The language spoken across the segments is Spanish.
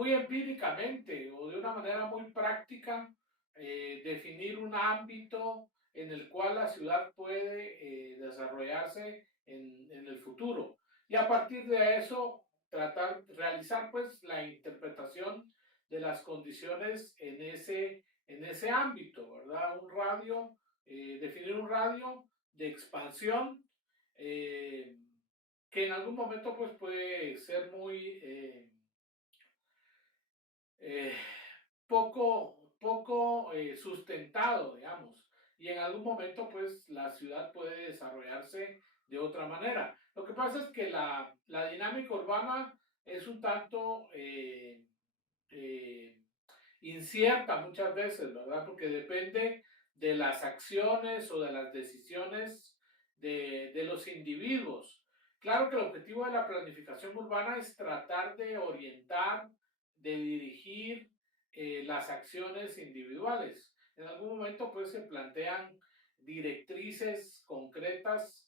muy empíricamente o de una manera muy práctica definir un ámbito en el cual la ciudad puede desarrollarse en el futuro. Y a partir de eso, realizar pues la interpretación de las condiciones en ese ámbito, ¿verdad? Definir un radio de expansión eh, que en algún momento pues puede ser muy eh, poco sustentado, digamos, y en algún momento pues la ciudad puede desarrollarse de otra manera. Lo que pasa es que la dinámica urbana es un tanto eh, incierta muchas veces, ¿verdad? Porque depende de las acciones o de las decisiones de los individuos. Claro que el objetivo de la planificación urbana es tratar de orientar, de dirigir las acciones individuales. En algún momento pues se plantean directrices concretas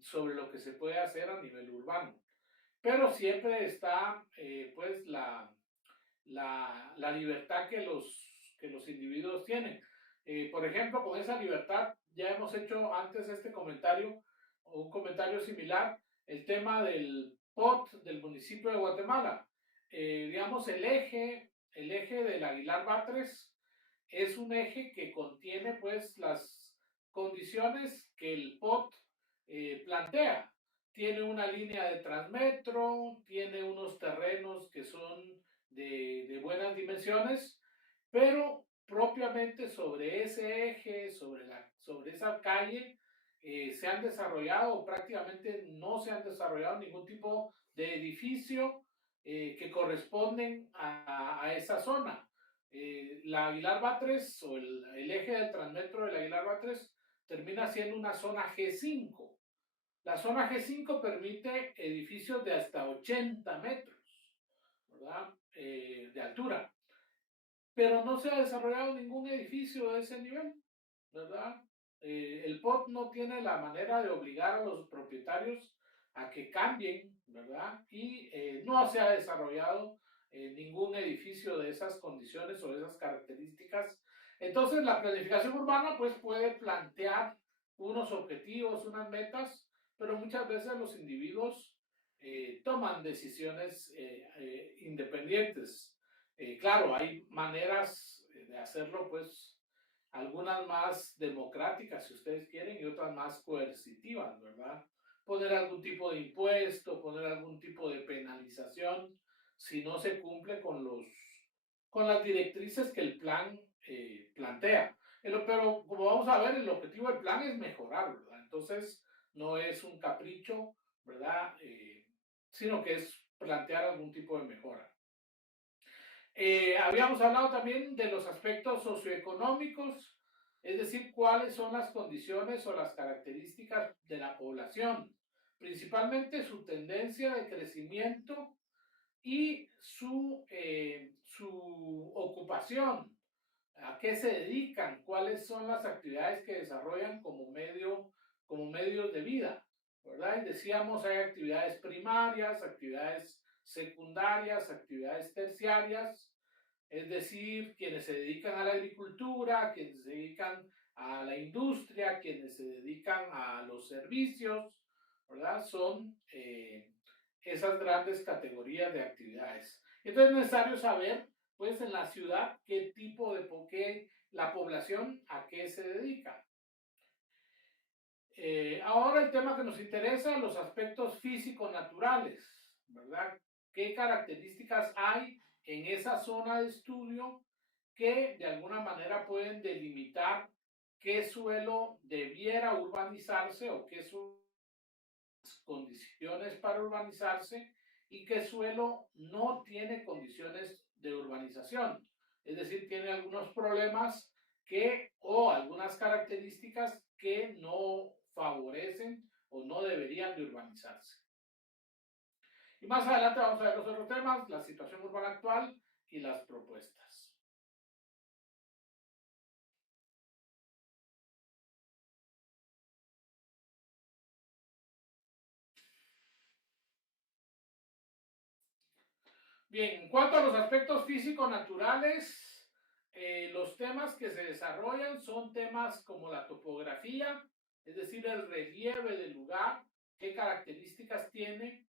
sobre lo que se puede hacer a nivel urbano. Pero siempre está pues la libertad que los individuos tienen. Por ejemplo, con esa libertad, ya hemos hecho antes este comentario, o un comentario similar, el tema del POT del municipio de Guatemala. Digamos, el eje del Aguilar Batres es un eje que contiene pues las condiciones que el POT plantea. Tiene una línea de transmetro, tiene unos terrenos que son de buenas dimensiones, pero propiamente sobre ese eje, sobre esa calle, se han desarrollado o prácticamente no se han desarrollado ningún tipo de edificio que corresponden a esa zona. La Aguilar Batres o el eje del transmetro del Aguilar Batres termina siendo una zona G5. La zona G5 permite edificios de hasta 80 metros, ¿verdad? De altura, pero no se ha desarrollado ningún edificio de ese nivel, ¿verdad? El POT no tiene la manera de obligar a los propietarios a que cambien, ¿verdad? Y no se ha desarrollado ningún edificio de esas condiciones o de esas características. Entonces, la planificación urbana pues puede plantear unos objetivos, unas metas, pero muchas veces los individuos toman decisiones independientes. Claro, hay maneras de hacerlo, pues, algunas más democráticas, si ustedes quieren, y otras más coercitivas, ¿verdad? Poner algún tipo de impuesto, poner algún tipo de penalización si no se cumple con las directrices que el plan plantea. Pero como vamos a ver, el objetivo del plan es mejorar, ¿verdad? Entonces, no es un capricho, ¿verdad? Sino que es plantear algún tipo de mejora. Habíamos hablado también de los aspectos socioeconómicos, es decir, cuáles son las condiciones o las características de la población, principalmente su tendencia de crecimiento y su ocupación, a qué se dedican, cuáles son las actividades que desarrollan como medios de vida, ¿verdad? Y decíamos, hay actividades primarias, actividades secundarias, actividades terciarias, es decir, quienes se dedican a la agricultura, quienes se dedican a la industria, quienes se dedican a los servicios, ¿verdad? Son esas grandes categorías de actividades. Entonces es necesario saber, pues, en la ciudad qué tipo de, por qué la población a qué se dedica. Ahora el tema que nos interesa, los aspectos físico-naturales, ¿verdad? ¿Qué características hay en esa zona de estudio que de alguna manera pueden delimitar qué suelo debiera urbanizarse o qué son las condiciones para urbanizarse y qué suelo no tiene condiciones de urbanización? Es decir, tiene algunos problemas o algunas características que no favorecen o no deberían de urbanizarse. Y más adelante vamos a ver los otros temas, la situación urbana actual y las propuestas. Bien, en cuanto a los aspectos físico-naturales, los temas que se desarrollan son temas como la topografía, es decir, el relieve del lugar, qué características tiene,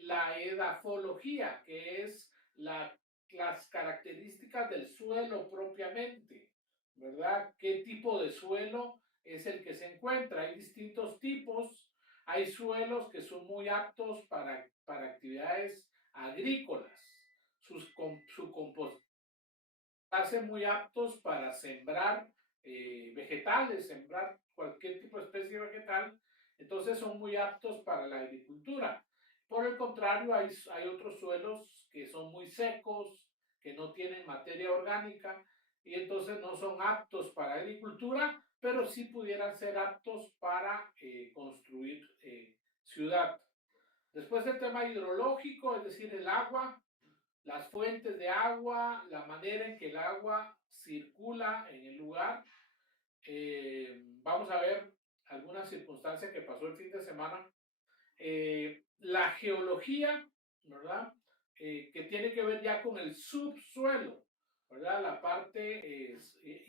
la edafología, que es las características del suelo propiamente, ¿verdad? ¿Qué tipo de suelo es el que se encuentra? Hay distintos tipos, hay suelos que son muy aptos para actividades agrícolas, su composición hacen muy aptos para sembrar vegetales, sembrar cualquier tipo de especie vegetal, entonces son muy aptos para la agricultura. Por el contrario, hay otros suelos que son muy secos, que no tienen materia orgánica y entonces no son aptos para agricultura, pero sí pudieran ser aptos para construir ciudad. Después el tema hidrológico, es decir, el agua, las fuentes de agua, la manera en que el agua circula en el lugar. Vamos a ver alguna circunstancia que pasó el fin de semana. La geología, ¿verdad? Que tiene que ver ya con el subsuelo, ¿verdad? La parte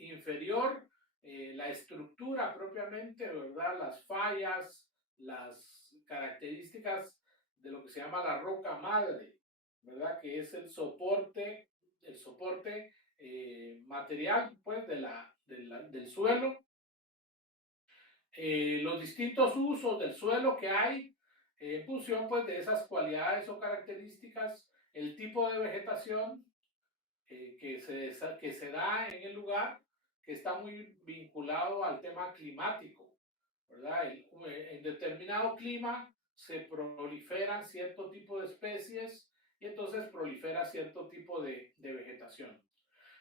inferior, la estructura propiamente, ¿verdad? Las fallas, las características de lo que se llama la roca madre, ¿verdad? Que es el soporte material, pues, del suelo, los distintos usos del suelo que hay en función, pues, de esas cualidades o características, el tipo de vegetación que se da en el lugar, que está muy vinculado al tema climático, ¿verdad? En determinado clima se proliferan cierto tipo de especies y entonces prolifera cierto tipo de vegetación.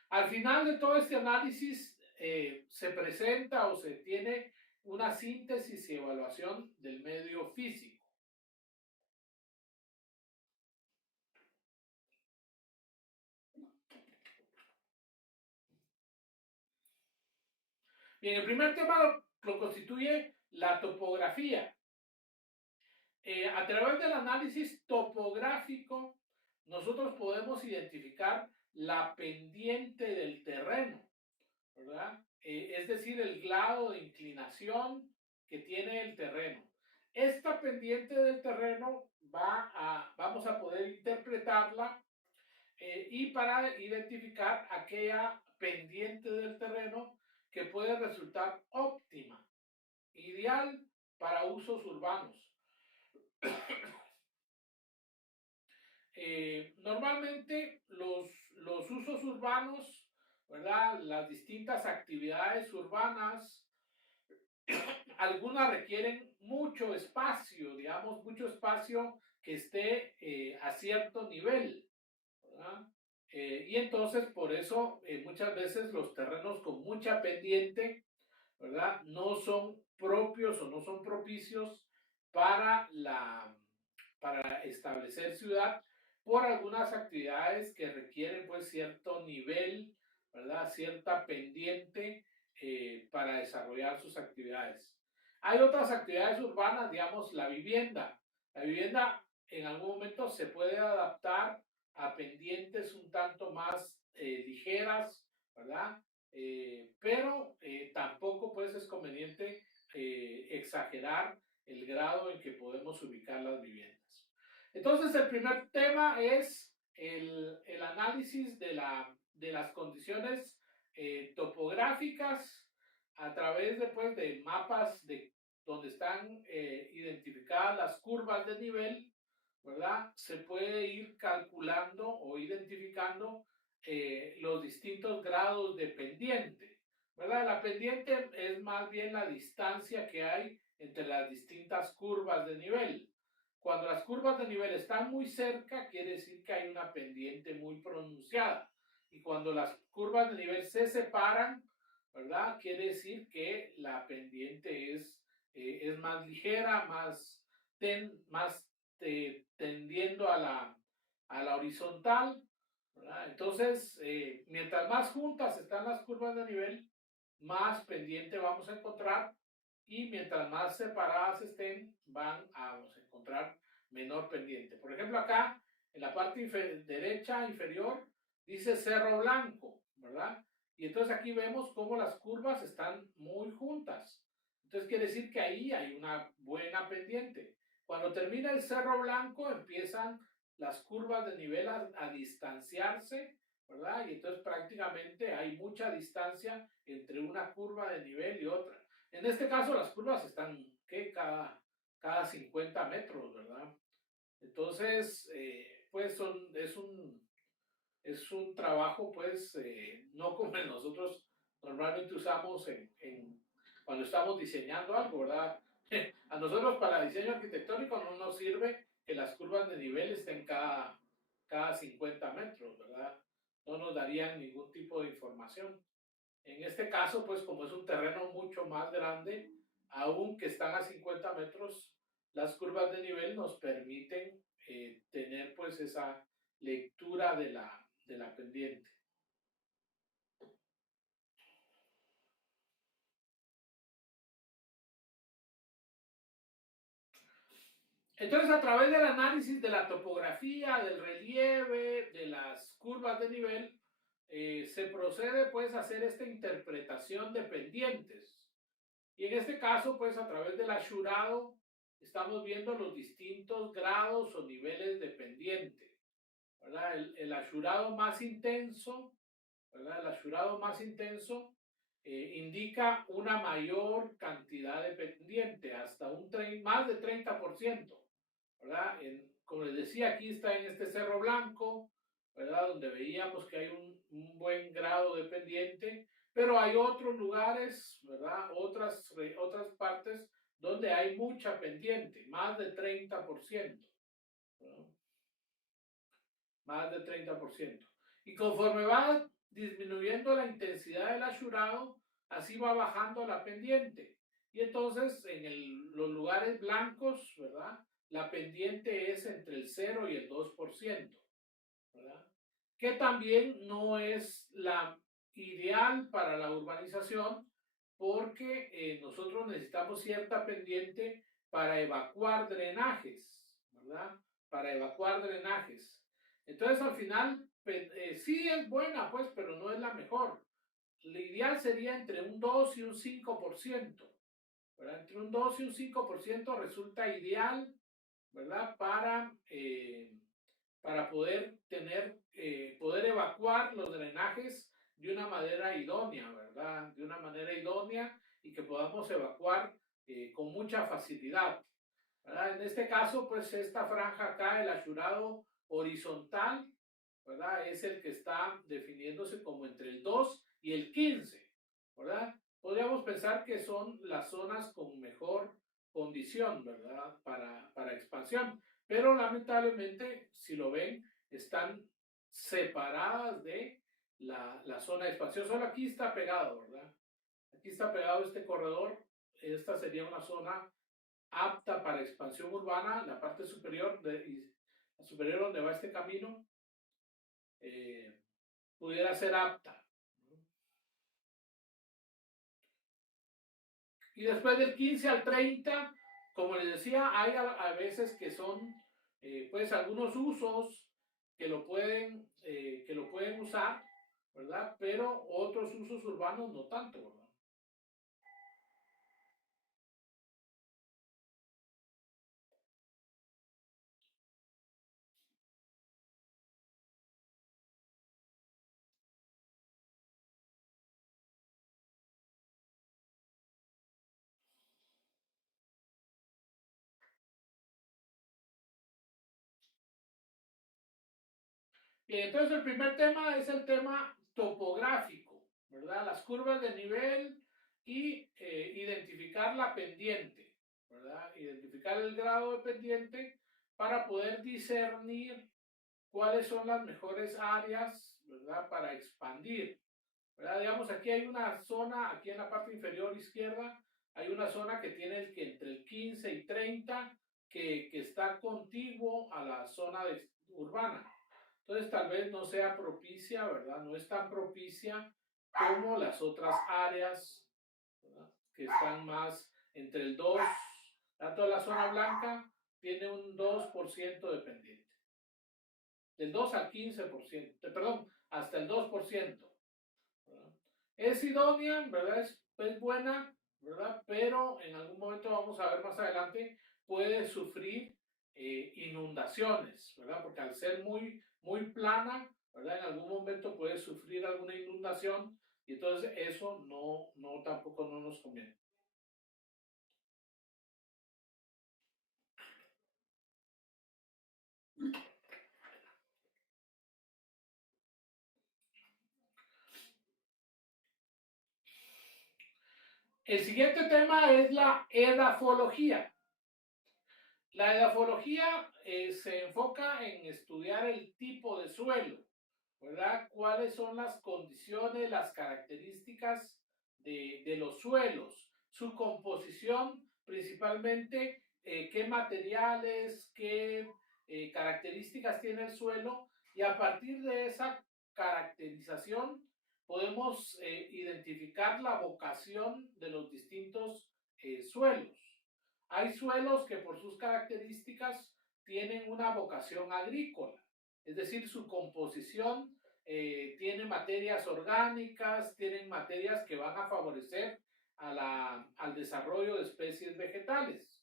Al final de todo este análisis se presenta o se tiene una síntesis y evaluación del medio físico. Bien, el primer tema lo constituye la topografía. A través del análisis topográfico, nosotros podemos identificar la pendiente del terreno, ¿verdad? Es decir, el grado de inclinación que tiene el terreno. Esta pendiente del terreno vamos a poder interpretarla y para identificar aquella pendiente del terreno que puede resultar óptima, ideal para usos urbanos. Normalmente los usos urbanos, ¿verdad? Las distintas actividades urbanas, algunas requieren mucho espacio, digamos, mucho espacio que esté a cierto nivel, ¿verdad? Y entonces por eso muchas veces los terrenos con mucha pendiente, ¿verdad? No son propios o no son propicios para para establecer ciudad por algunas actividades que requieren pues cierto nivel, ¿verdad? Cierta pendiente para desarrollar sus actividades. Hay otras actividades urbanas, digamos la vivienda. La vivienda en algún momento se puede adaptar a pendientes un tanto más ligeras, ¿verdad? Pero tampoco pues es conveniente exagerar el grado en que podemos ubicar las viviendas. Entonces, el primer tema es el análisis de las condiciones topográficas a través de mapas donde están identificadas las curvas de nivel, ¿verdad? Se puede ir calculando o identificando los distintos grados de pendiente, ¿verdad? La pendiente es más bien la distancia que hay entre las distintas curvas de nivel. Cuando las curvas de nivel están muy cerca, quiere decir que hay una pendiente muy pronunciada. Y cuando las curvas de nivel se separan, ¿verdad? Quiere decir que la pendiente es más ligera, más tendiendo a la horizontal, ¿verdad? Entonces, mientras más juntas están las curvas de nivel, más pendiente vamos a encontrar y mientras más separadas estén, vamos a encontrar menor pendiente. Por ejemplo, acá En la parte derecha inferior dice Cerro Blanco, ¿verdad? Y entonces aquí vemos cómo las curvas están muy juntas. Entonces quiere decir que ahí hay una buena pendiente. Cuando termina el Cerro Blanco empiezan las curvas de nivel a distanciarse, ¿verdad? Y entonces prácticamente hay mucha distancia entre una curva de nivel y otra. En este caso las curvas están, ¿qué? Cada 50 metros, ¿verdad? Entonces, pues es un trabajo, pues, no como el nosotros normalmente usamos cuando estamos diseñando algo, ¿verdad? A nosotros para diseño arquitectónico no nos sirve que las curvas de nivel estén cada 50 metros, ¿verdad? No nos darían ningún tipo de información. En este caso, pues como es un terreno mucho más grande, aunque están a 50 metros, las curvas de nivel nos permiten tener pues esa lectura de la pendiente. Entonces, a través del análisis de la topografía, del relieve, de las curvas de nivel, se procede pues a hacer esta interpretación de pendientes. Y en este caso, pues a través del ashurado, estamos viendo los distintos grados o niveles de pendiente, ¿verdad? El ashurado más intenso, ¿verdad? El ashurado más intenso indica una mayor cantidad de pendiente, hasta más de 30%, ¿verdad? Como les decía, aquí está en este Cerro Blanco, ¿verdad? Donde veíamos que hay un buen grado de pendiente, pero hay otros lugares, ¿verdad? Otras partes donde hay mucha pendiente, más de 30%, ¿verdad? Más de 30%. Y conforme va disminuyendo la intensidad del ashurado, así va bajando la pendiente. Y entonces en los lugares blancos, ¿verdad? La pendiente es entre el 0 y el 2%, ¿verdad? Que también no es la ideal para la urbanización porque nosotros necesitamos cierta pendiente para evacuar drenajes, ¿verdad? Para evacuar drenajes. Entonces al final sí es buena, pues, pero no es la mejor. Lo ideal sería entre un 2 y un 5%, ¿verdad? Entre un 2 y un 5% resulta ideal, ¿verdad? Para poder poder evacuar los drenajes de una manera idónea, ¿verdad? De una manera idónea y que podamos evacuar con mucha facilidad, ¿verdad? En este caso, pues esta franja acá, el ashurado horizontal, ¿verdad? Es el que está definiéndose como entre el 2 y el 15, ¿verdad? Podríamos pensar que son las zonas con mejor condición, ¿verdad? Para expansión, pero lamentablemente, si lo ven, están separadas de la zona de expansión. Solo aquí está pegado, ¿verdad? Aquí está pegado este corredor. Esta sería una zona apta para expansión urbana, la parte superior, la superior donde va este camino, eh, pudiera ser apta. Y después del 15 al 30, como les decía, hay a veces que son pues algunos usos que lo pueden usar, ¿verdad? Pero otros usos urbanos no tanto, ¿verdad? Y entonces el primer tema es el tema topográfico, ¿verdad? Las curvas de nivel y identificar la pendiente, ¿verdad? Identificar el grado de pendiente para poder discernir cuáles son las mejores áreas, ¿verdad? Para expandir, ¿verdad? Digamos, aquí hay una zona, aquí en la parte inferior izquierda, hay una zona que tiene entre el 15 y 30 que está contiguo a la zona urbana. Entonces tal vez no sea propicia, ¿verdad? No es tan propicia como las otras áreas, ¿verdad? Que están más entre el 2, toda la zona blanca tiene un 2% de pendiente. del 2 al 15%, perdón, hasta el 2%. ¿Verdad? Es idónea, ¿verdad? Es buena, ¿verdad? Pero en algún momento, vamos a ver más adelante, puede sufrir inundaciones, ¿verdad? Porque al ser muy plana, ¿verdad? En algún momento puede sufrir alguna inundación y entonces eso tampoco no nos conviene. El siguiente tema es la edafología. La edafología se enfoca en estudiar el tipo de suelo, ¿verdad? ¿Cuáles son las condiciones, las características de los suelos? Su composición, principalmente, qué materiales, qué características tiene el suelo, y a partir de esa caracterización podemos identificar la vocación de los distintos suelos. Hay suelos que por sus características tienen una vocación agrícola, es decir, su composición tiene materias orgánicas, tienen materias que van a favorecer al desarrollo de especies vegetales.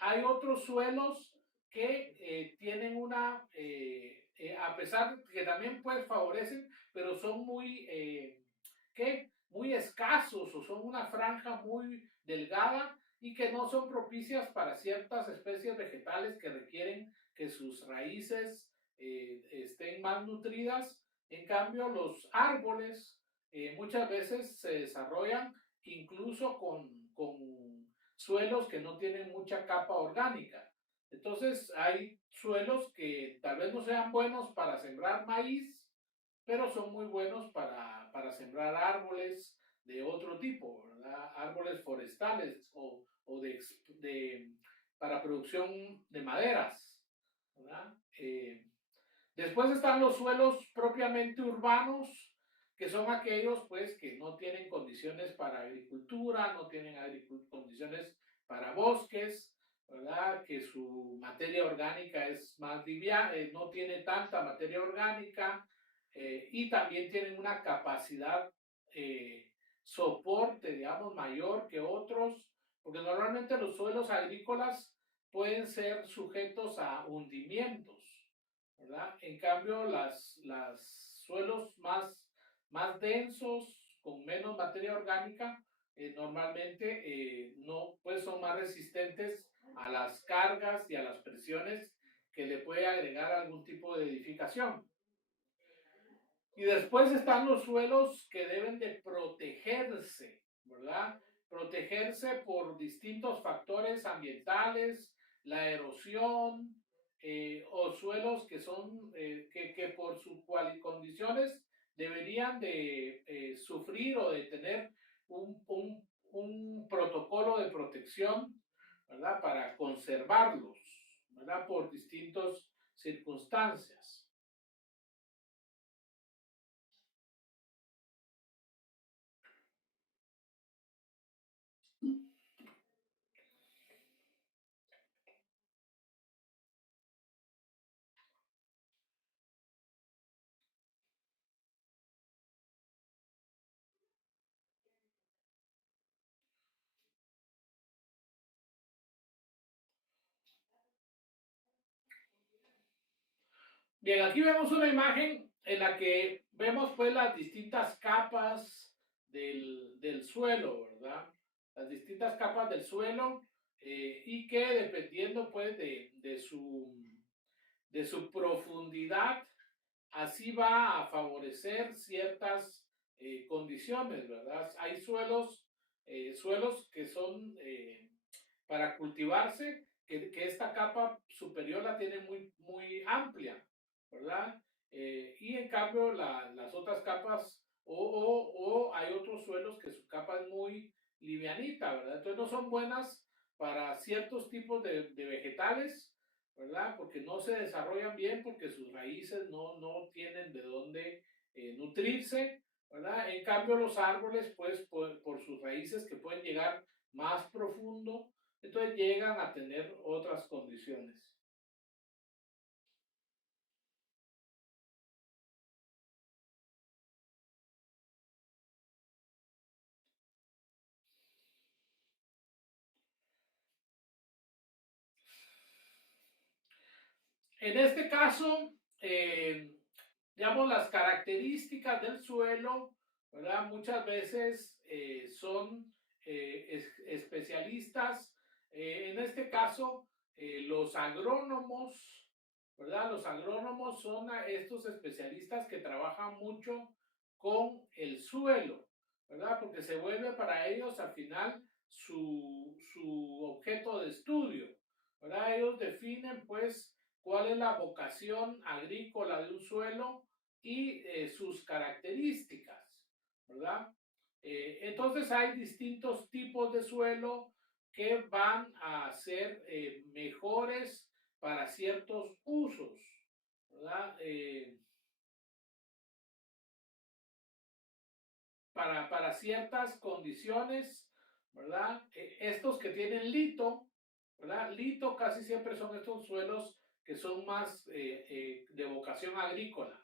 Hay otros suelos que tienen a pesar que también pues favorecen, pero son muy escasos o son una franja muy delgada y que no son propicias para ciertas especies vegetales que requieren que sus raíces estén más nutridas. En cambio, los árboles muchas veces se desarrollan incluso con suelos que no tienen mucha capa orgánica. Entonces hay suelos que tal vez no sean buenos para sembrar maíz, pero son muy buenos para sembrar árboles de otro tipo, ¿verdad? Árboles forestales o para producción de maderas, ¿verdad? Después están los suelos propiamente urbanos, que son aquellos pues que no tienen condiciones para agricultura, no tienen condiciones para bosques, ¿verdad? Que su materia orgánica es más liviana, no tiene tanta materia orgánica, y también tienen una capacidad soporte, digamos, mayor que otros, porque normalmente los suelos agrícolas pueden ser sujetos a hundimientos, ¿verdad? En cambio, las suelos más densos, con menos materia orgánica, normalmente no, pues son más resistentes a las cargas y a las presiones que le puede agregar algún tipo de edificación. Y después están los suelos que deben de protegerse, ¿verdad? Protegerse por distintos factores ambientales, la erosión, o suelos que son, que por sus condiciones deberían de sufrir o de tener un protocolo de protección, ¿verdad? Para conservarlos, ¿verdad? Por distintas circunstancias. Bien, aquí vemos una imagen en la que vemos pues las distintas capas del suelo, ¿verdad? Las distintas capas del suelo, y que dependiendo pues de su profundidad, así va a favorecer ciertas condiciones, ¿verdad? Hay suelos que son para cultivarse, que esta capa superior la tiene muy amplia, ¿verdad? Y en cambio las otras capas, o hay otros suelos que su capa es muy livianita, ¿verdad? Entonces no son buenas para ciertos tipos de vegetales, ¿verdad? Porque no se desarrollan bien, porque sus raíces no tienen de dónde nutrirse, ¿verdad? En cambio los árboles, pues por sus raíces que pueden llegar más profundo, entonces llegan a tener otras condiciones. En este caso, digamos, las características del suelo, ¿verdad? Muchas veces son especialistas. En este caso, los agrónomos, ¿verdad? Los agrónomos son estos especialistas que trabajan mucho con el suelo, ¿verdad? Porque se vuelve para ellos al final su objeto de estudio, ¿verdad? Ellos definen pues cuál es la vocación agrícola de un suelo y sus características, ¿verdad? Entonces hay distintos tipos de suelo que van a ser mejores para ciertos usos, ¿verdad? Para ciertas condiciones, ¿verdad? Estos que tienen lito, ¿verdad? Lito casi siempre son estos suelos que son más de vocación agrícola,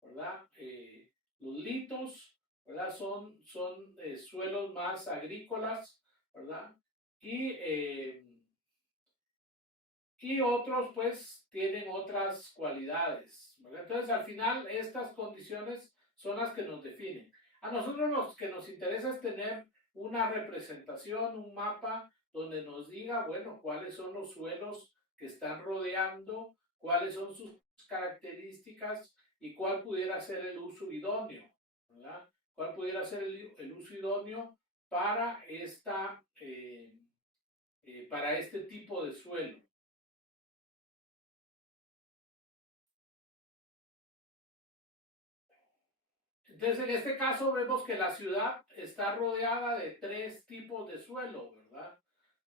¿verdad? Los litos, ¿verdad? Son suelos más agrícolas, ¿verdad? Y y otros pues tienen otras cualidades, ¿verdad? Entonces al final estas condiciones son las que nos definen. A nosotros lo que nos interesa es tener una representación, un mapa donde nos diga, bueno, cuáles son los suelos que están rodeando, cuáles son sus características y cuál pudiera ser el uso idóneo, ¿verdad? ¿Cuál pudiera ser el uso idóneo para, para este tipo de suelo? Entonces, en este caso vemos que la ciudad está rodeada de tres tipos de suelo, ¿verdad?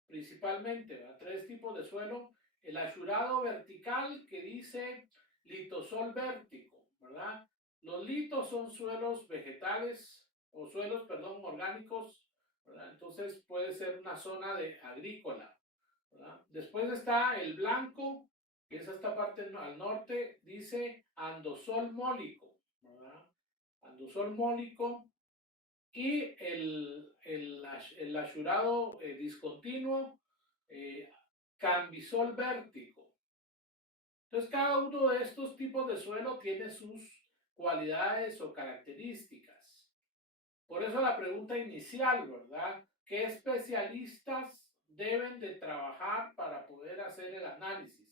Principalmente, ¿verdad? Tres tipos de suelo. El ayurado vertical que dice litosol vértico, ¿verdad? Los litos son suelos vegetales o suelos, perdón, orgánicos, ¿verdad? Entonces puede ser una zona de agrícola, ¿verdad? Después está el blanco, que es esta parte al norte, dice andosol mólico, ¿verdad? Andosol mólico y el asurado discontinuo, eh, cambisol vértico. Entonces, cada uno de estos tipos de suelo tiene sus cualidades o características. Por eso la pregunta inicial, ¿verdad? ¿Qué especialistas deben de trabajar para poder hacer el análisis?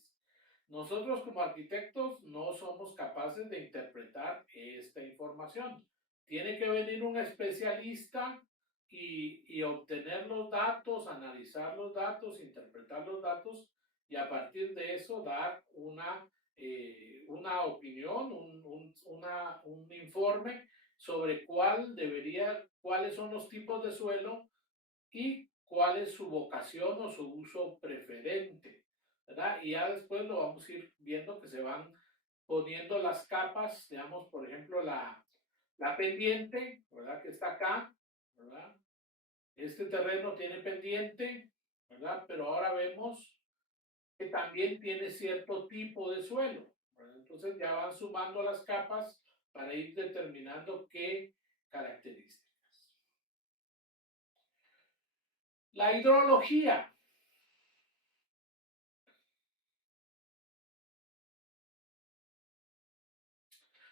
Nosotros como arquitectos no somos capaces de interpretar esta información. Tiene que venir un especialista y obtener los datos, analizar los datos, interpretar los datos y a partir de eso dar una opinión, un informe sobre cuáles son los tipos de suelo y cuál es su vocación o su uso preferente, ¿verdad? Y ya después lo vamos a ir viendo que se van poniendo las capas, digamos, por ejemplo, la pendiente, ¿verdad? Que está acá, ¿verdad? Este terreno tiene pendiente, ¿verdad? Pero ahora vemos que también tiene cierto tipo de suelo, ¿verdad? Entonces ya van sumando las capas para ir determinando qué características. La hidrología.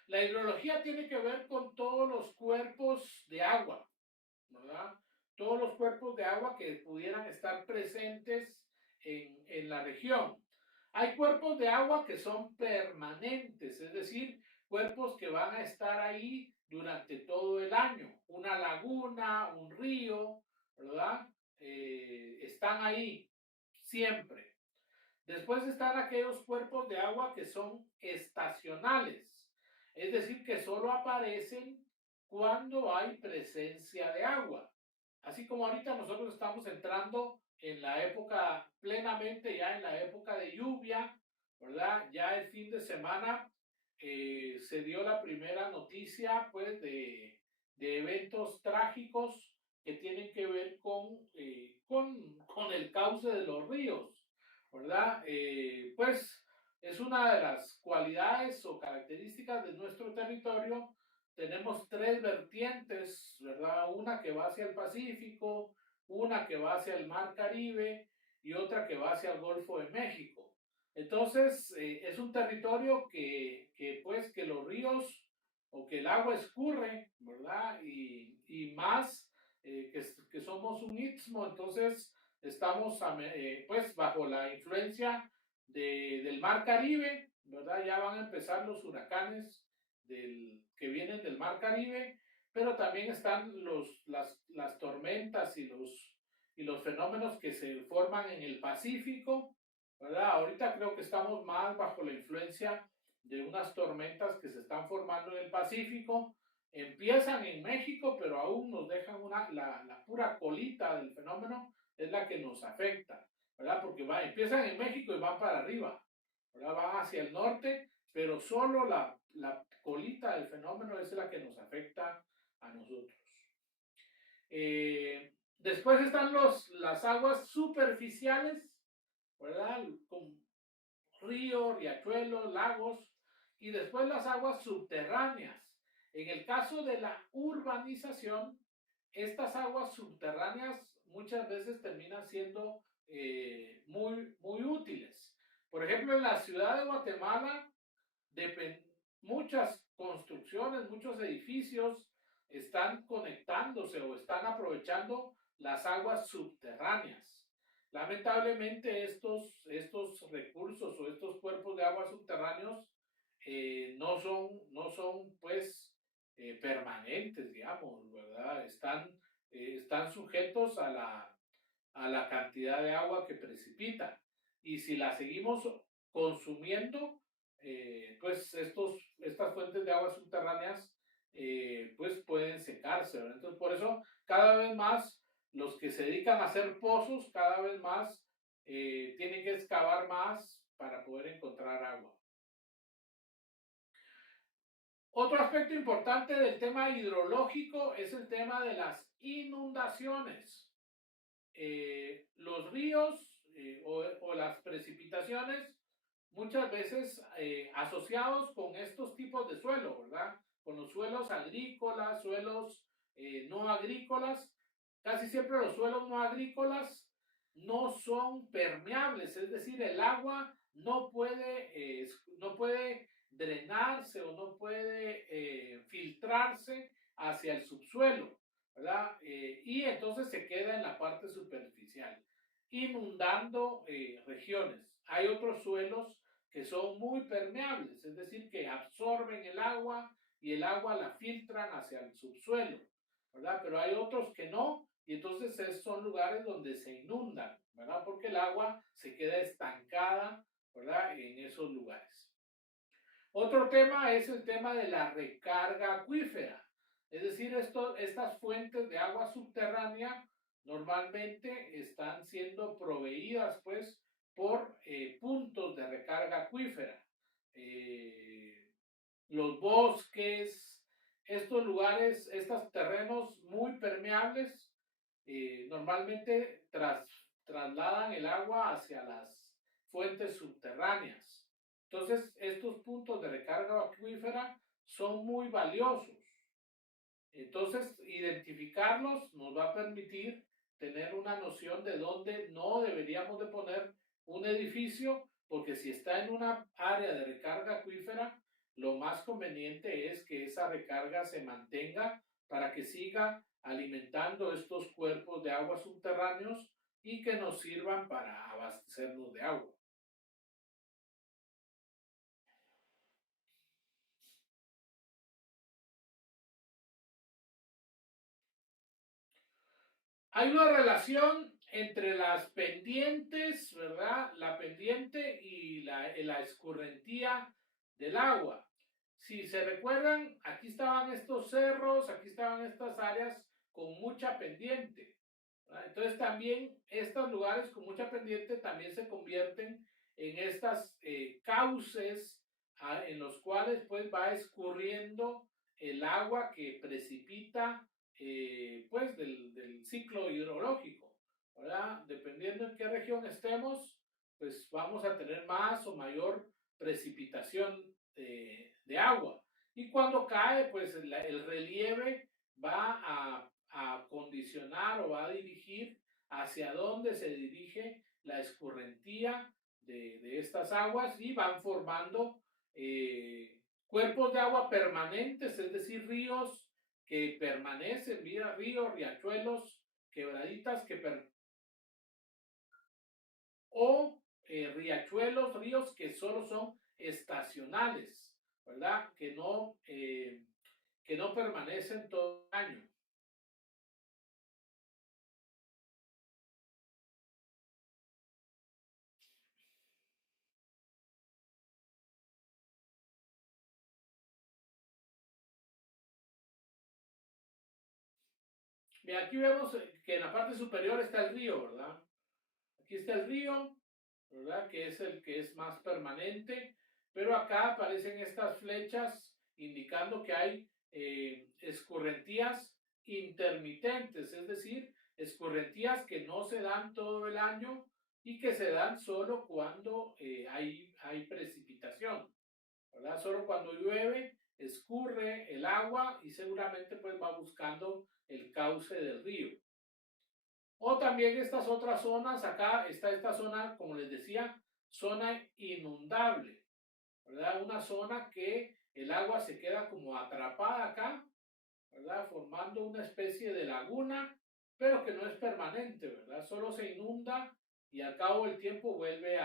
La hidrología tiene que ver con todos los cuerpos de agua, ¿verdad? Todos los cuerpos de agua que pudieran estar presentes en la región. Hay cuerpos de agua que son permanentes, es decir, cuerpos que van a estar ahí durante todo el año. Una laguna, un río, ¿verdad? Están ahí siempre. Después están aquellos cuerpos de agua que son estacionales, es decir, que solo aparecen cuando hay presencia de agua. Así como ahorita nosotros estamos entrando en la época, plenamente ya en la época de lluvia, ¿verdad? Ya el fin de semana se dio la primera noticia, pues, de eventos trágicos que tienen que ver con el cauce de los ríos, ¿verdad? Pues es una de las cualidades o características de nuestro territorio. Tenemos tres vertientes, ¿verdad? Una que va hacia el Pacífico, una que va hacia el Mar Caribe y otra que va hacia el Golfo de México. Entonces, Entonces, es un territorio pues, que los ríos o que el agua escurre, ¿verdad? Y más que somos un istmo, entonces estamos pues bajo la influencia del mar Caribe, ¿verdad? Ya van a empezar los huracanes que vienen del mar Caribe, pero también están las tormentas y los fenómenos que se forman en el Pacífico, ¿verdad? Ahorita creo que estamos más bajo la influencia de unas tormentas que se están formando en el Pacífico. Empiezan en México, pero aún nos dejan la pura colita del fenómeno, es la que nos afecta, ¿verdad? Porque empiezan en México y van para arriba, ¿verdad? Van hacia el norte, pero solo la colita del fenómeno es la que nos afecta a nosotros. Después están las aguas superficiales, ¿verdad? Con ríos, riachuelos, lagos, y después las aguas subterráneas. En el caso de la urbanización, estas aguas subterráneas muchas veces terminan siendo muy útiles. Por ejemplo, en la ciudad de Guatemala, muchas construcciones, muchos edificios están conectándose o están aprovechando las aguas subterráneas. Lamentablemente estos recursos o estos cuerpos de agua subterráneos no son pues permanentes, digamos, ¿verdad? Están sujetos a la cantidad de agua que precipita. Y si la seguimos consumiendo, pues estas fuentes de aguas subterráneas pues pueden secarse, ¿verdad? Entonces por eso cada vez más los que se dedican a hacer pozos, cada vez más tienen que excavar más para poder encontrar agua. Otro aspecto importante del tema hidrológico es el tema de las inundaciones. Los ríos o las precipitaciones muchas veces asociados con estos tipos de suelo, ¿verdad? Con los suelos agrícolas, suelos no agrícolas. Casi siempre los suelos no agrícolas no son permeables, es decir, el agua no puede drenarse o no puede filtrarse hacia el subsuelo, ¿verdad? Y entonces se queda en la parte superficial, inundando regiones. Hay otros suelos que son muy permeables, es decir, que absorben el agua y el agua la filtran hacia el subsuelo, ¿verdad? Pero hay otros que no, y entonces son lugares donde se inundan, ¿verdad? Porque el agua se queda estancada, ¿verdad? En esos lugares. Otro tema es el tema de la recarga acuífera, es decir, estas fuentes de agua subterránea normalmente están siendo proveídas pues por puntos de recarga acuífera. Los bosques, estos lugares, estos terrenos muy permeables, normalmente trasladan el agua hacia las fuentes subterráneas. Entonces, estos puntos de recarga acuífera son muy valiosos. Entonces, identificarlos nos va a permitir tener una noción de dónde no deberíamos de poner un edificio, porque si está en una área de recarga acuífera, lo más conveniente es que esa recarga se mantenga para que siga alimentando estos cuerpos de agua subterráneos y que nos sirvan para abastecernos de agua. Hay una relación entre las pendientes, ¿verdad? La pendiente y la escurrentía del agua. Si se recuerdan, aquí estaban estos cerros, aquí estaban estas áreas con mucha pendiente, ¿verdad? Entonces también estos lugares con mucha pendiente también se convierten en estas cauces en los cuales pues va escurriendo el agua que precipita pues del ciclo hidrológico, ¿verdad? Dependiendo en qué región estemos, pues vamos a tener más o mayor precipitación de agua. Y cuando cae, pues el relieve va a condicionar o va a dirigir hacia dónde se dirige la escurrentía de estas aguas y van formando cuerpos de agua permanentes, es decir, ríos que permanecen, ríos, riachuelos, quebraditas que o riachuelos, ríos que solo son estacionales, ¿verdad? Que no permanecen todo el año. Y aquí vemos que en la parte superior está el río, ¿verdad? Aquí está el río, ¿verdad? Que es el que es más permanente, pero acá aparecen estas flechas indicando que hay escurrentías intermitentes, es decir, escurrentías que no se dan todo el año y que se dan solo cuando hay precipitación, ¿verdad? Solo cuando llueve escurre el agua y seguramente pues va buscando el cauce del río. O también estas otras zonas, acá está esta zona, como les decía, zona inundable, ¿verdad? Una zona que el agua se queda como atrapada acá, ¿verdad? Formando una especie de laguna, pero que no es permanente, ¿verdad? Solo se inunda y al cabo del tiempo vuelve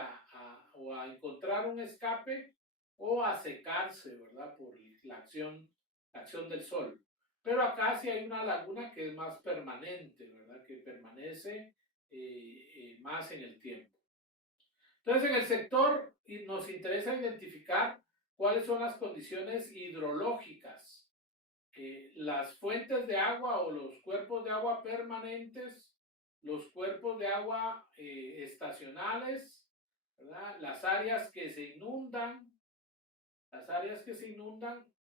o a encontrar un escape o a secarse, ¿verdad? Por la acción del sol. Pero acá sí hay una laguna que es más permanente, ¿verdad? Que permanece más en el tiempo. Entonces, en el sector nos interesa identificar cuáles son las condiciones hidrológicas, las fuentes de agua o los cuerpos de agua permanentes, los cuerpos de agua estacionales, ¿verdad? Las áreas que se inundan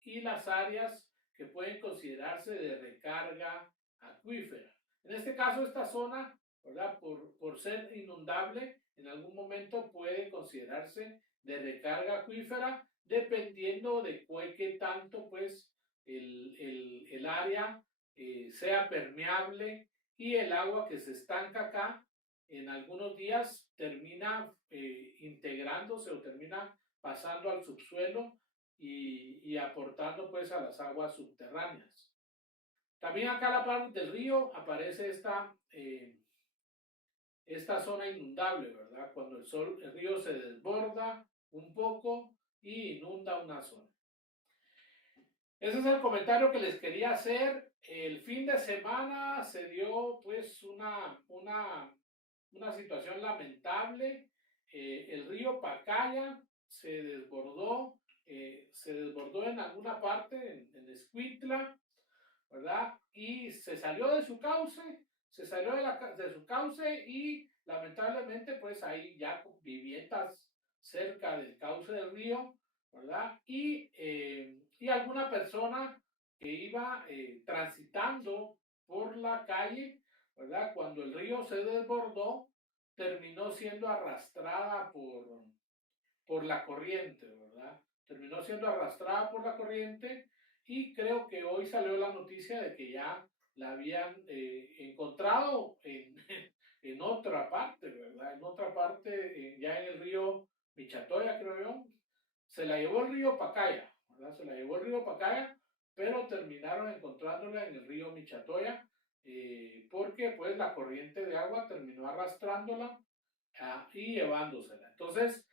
y las áreas que pueden considerarse de recarga acuífera. En este caso, esta zona, ¿verdad? Por ser inundable, en algún momento puede considerarse de recarga acuífera, dependiendo de qué tanto pues el área sea permeable y el agua que se estanca acá en algunos días termina integrándose o termina pasando al subsuelo y aportando pues a las aguas subterráneas. También acá a la parte del río aparece esta zona inundable, ¿verdad? Cuando el río se desborda un poco y inunda una zona. Ese es el comentario que les quería hacer. El fin de semana se dio pues una situación lamentable. El río Pacaya se desbordó en alguna parte, en Escuintla, ¿verdad? Y se salió de su cauce, se salió de su cauce y lamentablemente pues hay ya viviendas cerca del cauce del río, ¿verdad? Y alguna persona que iba transitando por la calle, ¿verdad? Cuando el río se desbordó, terminó siendo arrastrada por la corriente, ¿verdad? Terminó siendo arrastrada por la corriente y creo que hoy salió la noticia de que ya la habían encontrado en otra parte, ¿verdad? En otra parte, ya en el río Michatoya, creo yo. Se la llevó el río Pacaya, ¿verdad? Se la llevó el río Pacaya, pero terminaron encontrándola en el río Michatoya, porque pues la corriente de agua terminó arrastrándola y llevándosela. Entonces,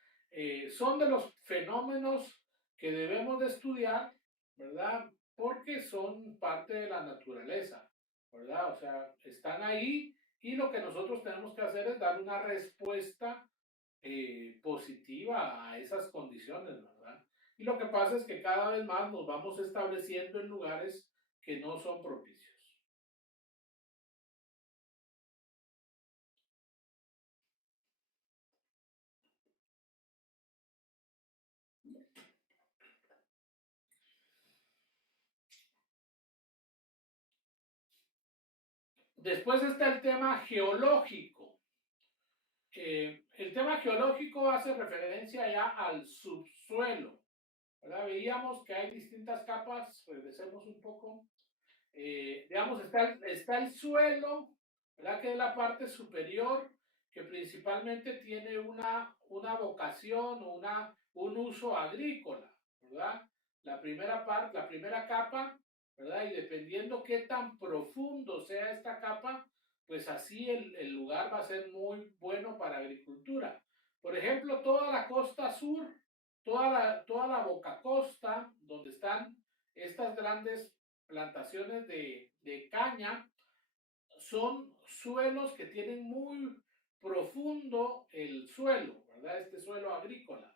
son de los fenómenos que debemos de estudiar, ¿verdad? Porque son parte de la naturaleza, ¿verdad? O sea, están ahí y lo que nosotros tenemos que hacer es dar una respuesta positiva a esas condiciones, ¿verdad? Y lo que pasa es que cada vez más nos vamos estableciendo en lugares que no son propicios. Después está el tema geológico. El tema geológico hace referencia ya al subsuelo, ¿verdad? Veíamos que hay distintas capas, regresemos un poco. Digamos, está el suelo, ¿verdad? Que es la parte superior que principalmente tiene una vocación o un uso agrícola, ¿verdad? La primera capa, ¿verdad? Y dependiendo qué tan profundo sea esta capa, pues así el lugar va a ser muy bueno para agricultura. Por ejemplo, toda la costa sur, toda la boca costa, donde están estas grandes plantaciones de caña, son suelos que tienen muy profundo el suelo, ¿verdad? Este suelo agrícola.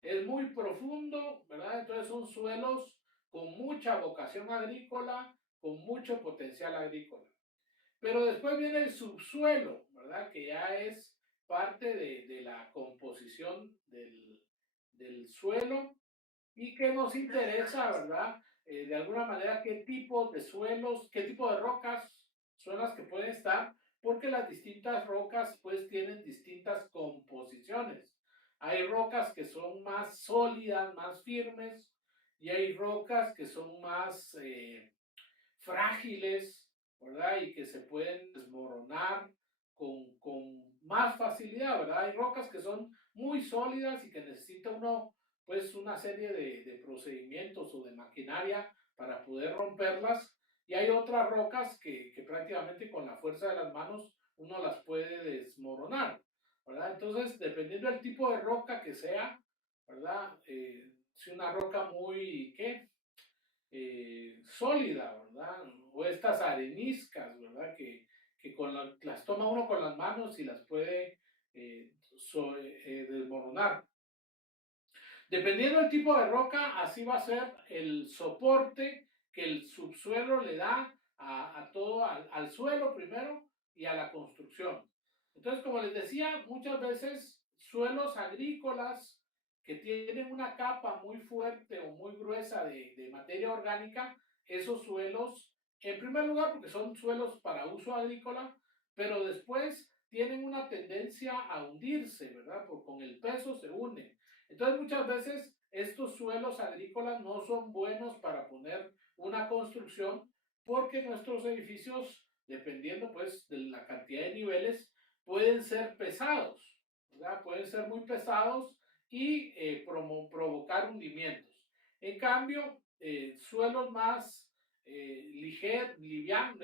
Es muy profundo, ¿verdad? Entonces son suelos con mucha vocación agrícola, con mucho potencial agrícola. Pero después viene el subsuelo, ¿verdad? Que ya es parte de la composición del suelo y que nos interesa, ¿verdad? De alguna manera, qué tipo de suelos, qué tipo de rocas son las que pueden estar, porque las distintas rocas pues tienen distintas composiciones. Hay rocas que son más sólidas, más firmes, y hay rocas que son más frágiles, ¿verdad? Y que se pueden desmoronar con más facilidad, ¿verdad? Hay rocas que son muy sólidas y que necesita uno, pues, una serie de procedimientos o de maquinaria para poder romperlas. Y hay otras rocas que prácticamente con la fuerza de las manos uno las puede desmoronar, ¿verdad? Entonces, dependiendo del tipo de roca que sea, ¿verdad? Si una roca muy, ¿qué? Sólida, ¿verdad? O estas areniscas, ¿verdad? Que las toma uno con las manos y las puede desmoronar. Dependiendo del tipo de roca, así va a ser el soporte que el subsuelo le da a todo, al suelo primero y a la construcción. Entonces, como les decía, muchas veces suelos agrícolas que tienen una capa muy fuerte o muy gruesa de materia orgánica, esos suelos, en primer lugar, porque son suelos para uso agrícola, pero después tienen una tendencia a hundirse, ¿verdad? Porque con el peso se unen. Entonces muchas veces estos suelos agrícolas no son buenos para poner una construcción porque nuestros edificios, dependiendo pues de la cantidad de niveles, pueden ser pesados, ¿verdad? Pueden ser muy pesados y provocar hundimientos. En cambio, suelos más ligeros, livianos,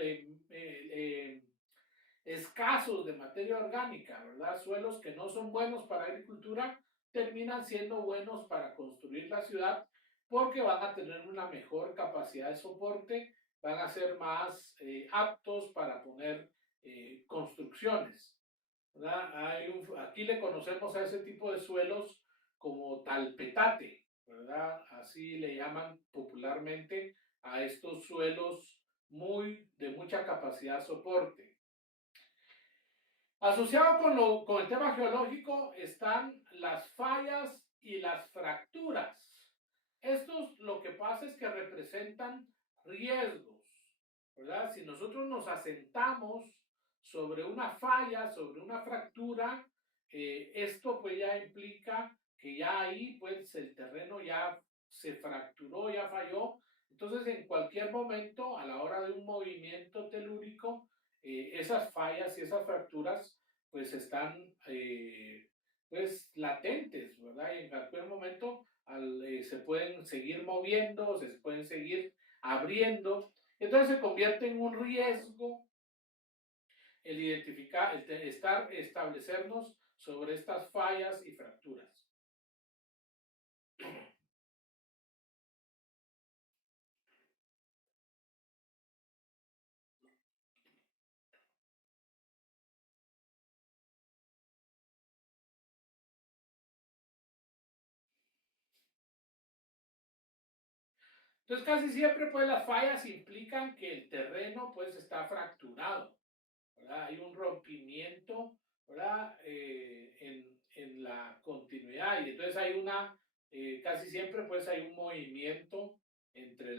escasos de materia orgánica, ¿verdad? Suelos que no son buenos para agricultura terminan siendo buenos para construir la ciudad porque van a tener una mejor capacidad de soporte, van a ser más aptos para poner construcciones, ¿verdad? Aquí le conocemos a ese tipo de suelos como talpetate, ¿verdad? Así le llaman popularmente a estos suelos de mucha capacidad de soporte. Asociado con el tema geológico están las fallas y las fracturas. Estos lo que pasa es que representan riesgos, ¿verdad? Si nosotros nos asentamos sobre una falla, sobre una fractura, esto pues ya implica que ya ahí pues el terreno ya se fracturó, ya falló. Entonces en cualquier momento a la hora de un movimiento telúrico, esas fallas y esas fracturas pues están pues latentes, ¿verdad? Y en cualquier momento se pueden seguir moviendo, se pueden seguir abriendo, entonces se convierte en un riesgo el identificar, establecernos sobre estas fallas y fracturas. Entonces casi siempre pues las fallas implican que el terreno pues está fracturado, ¿verdad? Hay un rompimiento, ¿verdad? En la continuidad y entonces hay casi siempre pues hay un movimiento entre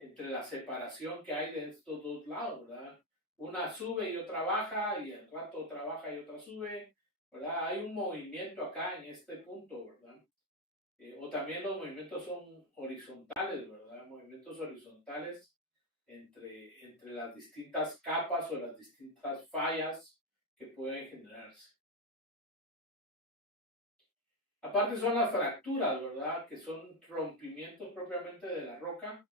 entre la separación que hay de estos dos lados, ¿verdad? Una sube y otra baja y al rato otra baja y otra sube, ¿verdad? Hay un movimiento acá en este punto, ¿verdad? O también los movimientos son horizontales, ¿verdad? Movimientos horizontales entre las distintas capas o las distintas fallas que pueden generarse. Aparte son las fracturas, ¿verdad? Que son rompimientos propiamente de la roca,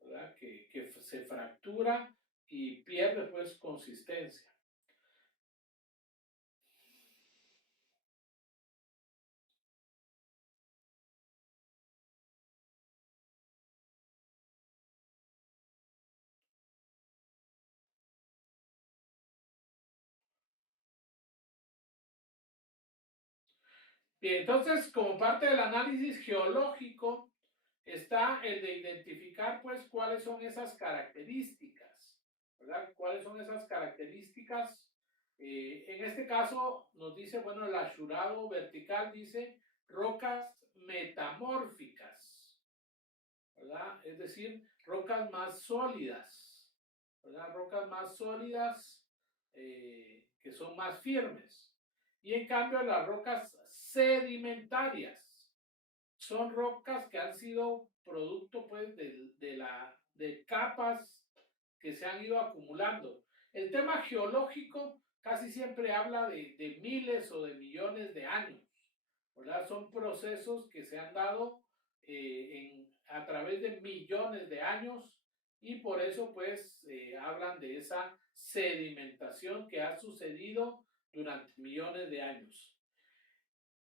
¿verdad? Que se fractura y pierde pues consistencia. Bien, entonces, como parte del análisis geológico, está el de identificar, pues, cuáles son esas características, ¿verdad? ¿Cuáles son esas características? En este caso, nos dice, bueno, el asurado vertical dice rocas metamórficas, ¿verdad? Es decir, rocas más sólidas, ¿verdad? Rocas más sólidas que son más firmes. Y en cambio, las rocas sedimentarias son rocas que han sido producto pues de capas que se han ido acumulando. El tema geológico casi siempre habla de miles o de millones de años, ¿verdad? Son procesos que se han dado a través de millones de años y por eso pues hablan de esa sedimentación que ha sucedido durante millones de años.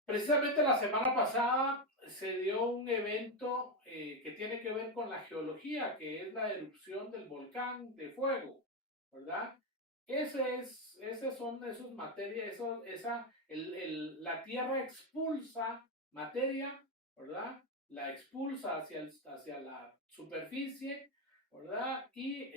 Precisamente la semana pasada se dio un evento que tiene que ver con la geología, que es la erupción del volcán de fuego, ¿verdad? Esas son esos materias, la Tierra expulsa materia, ¿verdad? La expulsa hacia la superficie, ¿verdad? Y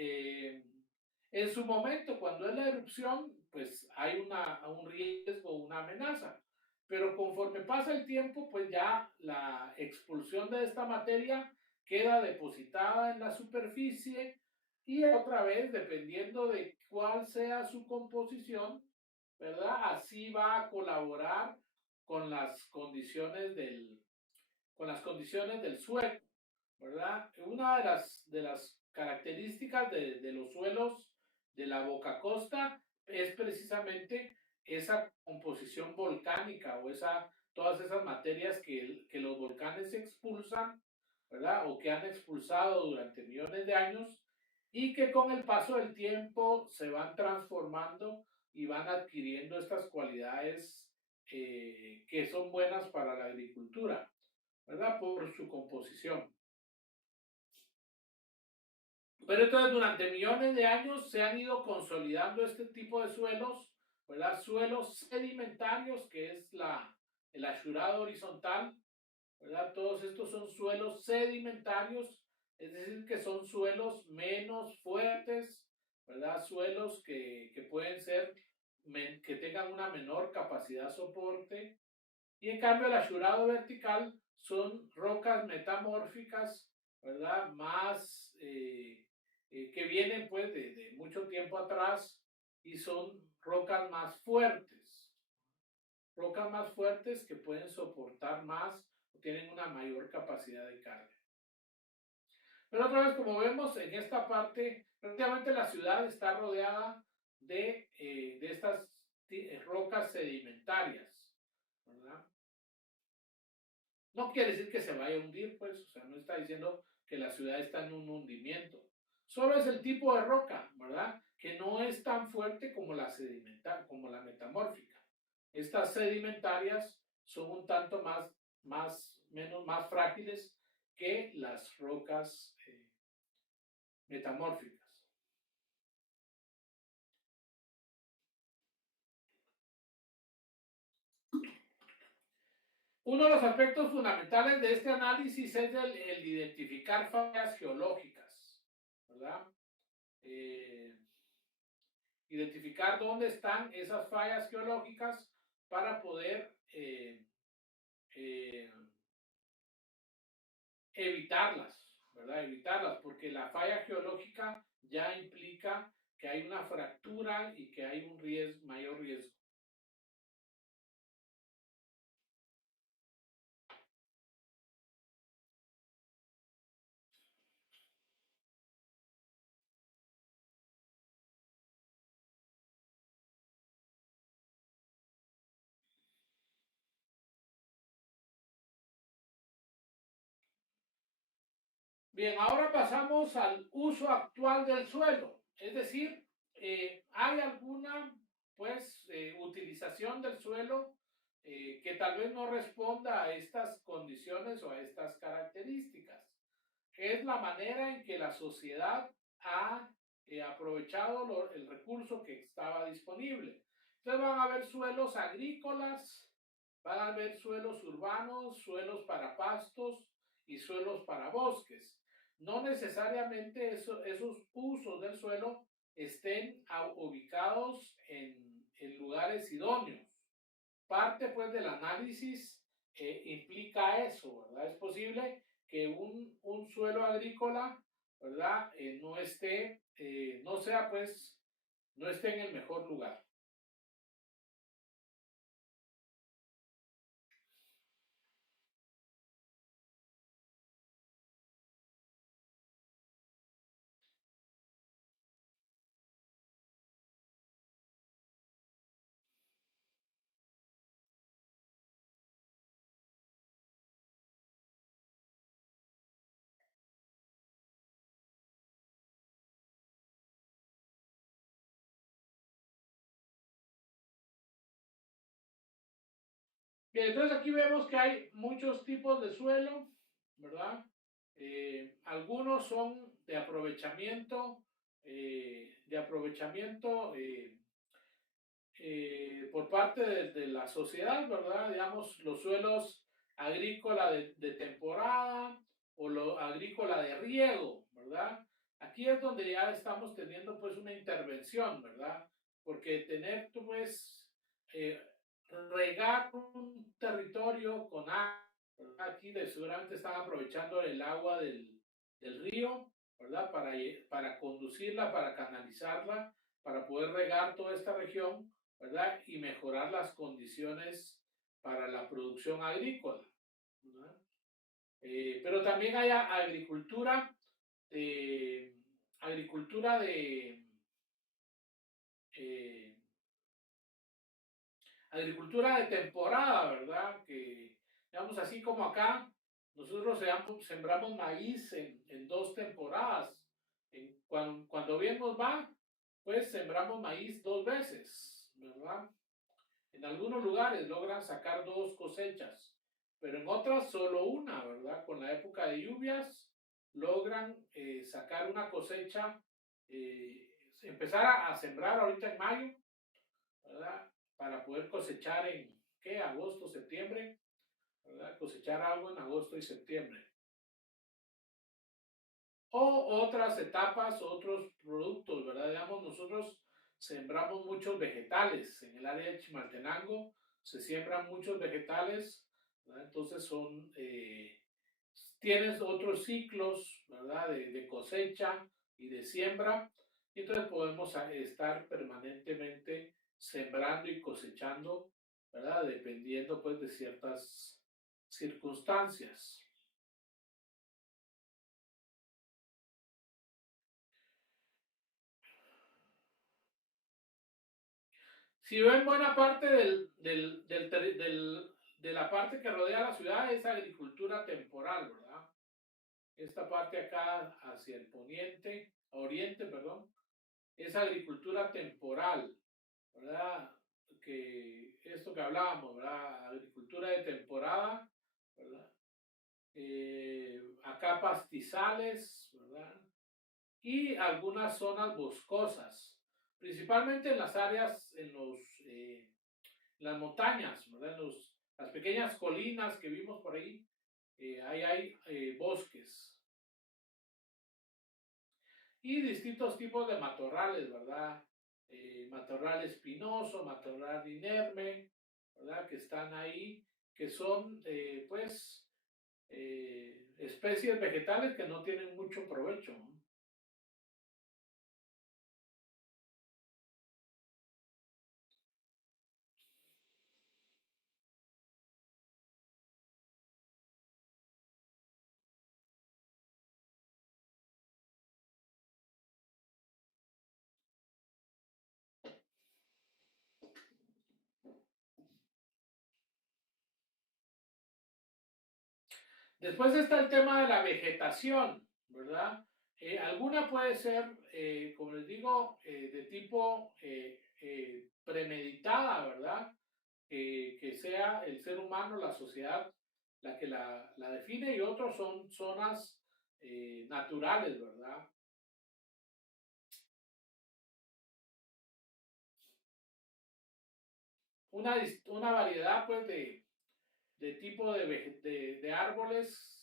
en su momento, cuando es la erupción, pues hay un riesgo, una amenaza. Pero conforme pasa el tiempo, pues ya la expulsión de esta materia queda depositada en la superficie y otra vez, dependiendo de cuál sea su composición, ¿verdad? Así va a colaborar con las condiciones del suelo, ¿verdad? Una de las características de los suelos de la Boca Costa es precisamente esa composición volcánica o todas esas materias que los volcanes expulsan, ¿verdad? O que han expulsado durante millones de años y que con el paso del tiempo se van transformando y van adquiriendo estas cualidades que son buenas para la agricultura, ¿verdad? Por su composición. Pero entonces durante millones de años se han ido consolidando este tipo de suelos, ¿verdad? Suelos sedimentarios, que es el asurado horizontal, ¿verdad? Todos estos son suelos sedimentarios, es decir, que son suelos menos fuertes, ¿verdad? Suelos que pueden ser, que tengan una menor capacidad soporte, y en cambio el asurado vertical son rocas metamórficas, ¿verdad? Más que vienen pues de mucho tiempo atrás y son rocas más fuertes que pueden soportar más o tienen una mayor capacidad de carga. Pero otra vez, como vemos en esta parte, prácticamente la ciudad está rodeada de estas rocas sedimentarias, ¿verdad? No quiere decir que se vaya a hundir, pues, o sea, no está diciendo que la ciudad está en un hundimiento. Solo es el tipo de roca, ¿verdad? Que no es tan fuerte como como la metamórfica. Estas sedimentarias son un tanto más frágiles que las rocas metamórficas. Uno de los aspectos fundamentales de este análisis es el identificar fallas geológicas, ¿verdad? Eh, Identificar dónde están esas fallas geológicas para poder eh, evitarlas, ¿verdad? Evitarlas, porque la falla geológica ya implica que hay una fractura y que hay un mayor riesgo. Bien, ahora pasamos al uso actual del suelo, es decir, hay alguna utilización del suelo que tal vez no responda a estas condiciones o a estas características. Es la manera en que la sociedad ha aprovechado el recurso que estaba disponible. Entonces van a haber suelos agrícolas, van a haber suelos urbanos, suelos para pastos y suelos para bosques. No necesariamente esos usos del suelo estén ubicados en lugares idóneos. Parte pues del análisis implica eso, ¿verdad? Es posible que un suelo agrícola, ¿verdad? No esté, no sea pues, no esté en el mejor lugar. Bien, entonces aquí vemos que hay muchos tipos de suelo, ¿verdad? Algunos son de aprovechamiento por parte de la sociedad, ¿verdad? Digamos, los suelos agrícola de temporada o lo agrícola de riego, ¿verdad? Aquí es donde ya estamos teniendo pues una intervención, ¿verdad? Porque tener pues eh, regar un territorio con agua, ¿verdad? Aquí seguramente están aprovechando el agua del río, ¿verdad? Para conducirla, para canalizarla, para poder regar toda esta región, ¿verdad? Y mejorar las condiciones para la producción agrícola, ¿verdad? Pero también hay de, agricultura eh, agricultura de temporada, ¿verdad? Que, digamos, así como acá, nosotros sembramos maíz en dos temporadas. Cuando bien nos va, pues sembramos maíz dos veces, ¿verdad? En algunos lugares logran sacar dos cosechas, pero en otras solo una, ¿verdad? Con la época de lluvias logran sacar una cosecha, empezar a sembrar ahorita en mayo, ¿verdad? Para poder cosechar en, ¿qué? Agosto, septiembre, ¿verdad? Cosechar algo en agosto y septiembre. O otras etapas, otros productos, ¿verdad? Digamos, nosotros sembramos muchos vegetales. En el área de Chimaltenango se siembran muchos vegetales, ¿verdad? Entonces tienes otros ciclos, ¿verdad? De cosecha y de siembra. Y entonces podemos estar permanentemente sembrando y cosechando, ¿verdad? Dependiendo pues de ciertas circunstancias. Si ven buena parte de la parte que rodea la ciudad es agricultura temporal, ¿verdad? Esta parte acá hacia el poniente, oriente, perdón, es agricultura temporal, ¿verdad? Que esto que hablábamos, ¿verdad? Agricultura de temporada, ¿verdad? Acá pastizales, ¿verdad? Y algunas zonas boscosas, principalmente en las áreas, las montañas, ¿verdad? Las pequeñas colinas que vimos por ahí, ahí hay bosques y distintos tipos de matorrales, ¿verdad? Matorral espinoso, matorral inerme, ¿verdad? Que están ahí, que son, especies vegetales que no tienen mucho provecho, ¿no? Después está el tema de la vegetación, ¿verdad? Alguna puede ser, como les digo, de tipo premeditada, ¿verdad? Que sea el ser humano, la sociedad, la que la define, y otros son zonas naturales, ¿verdad? Una variedad, pues, de tipo de árboles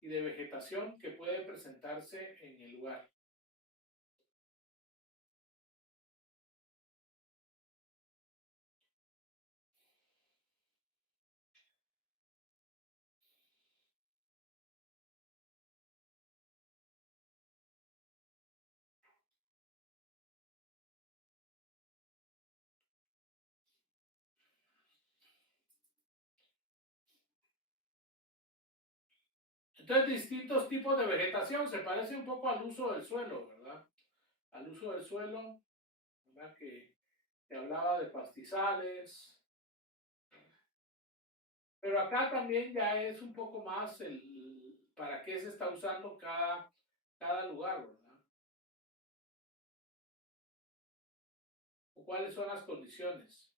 y de vegetación que puede presentarse en el lugar. Entonces, distintos tipos de vegetación se parece un poco al uso del suelo, ¿verdad? Al uso del suelo, ¿verdad? Que hablaba de pastizales, pero acá también ya es un poco más el para qué se está usando cada lugar, ¿verdad? O cuáles son las condiciones.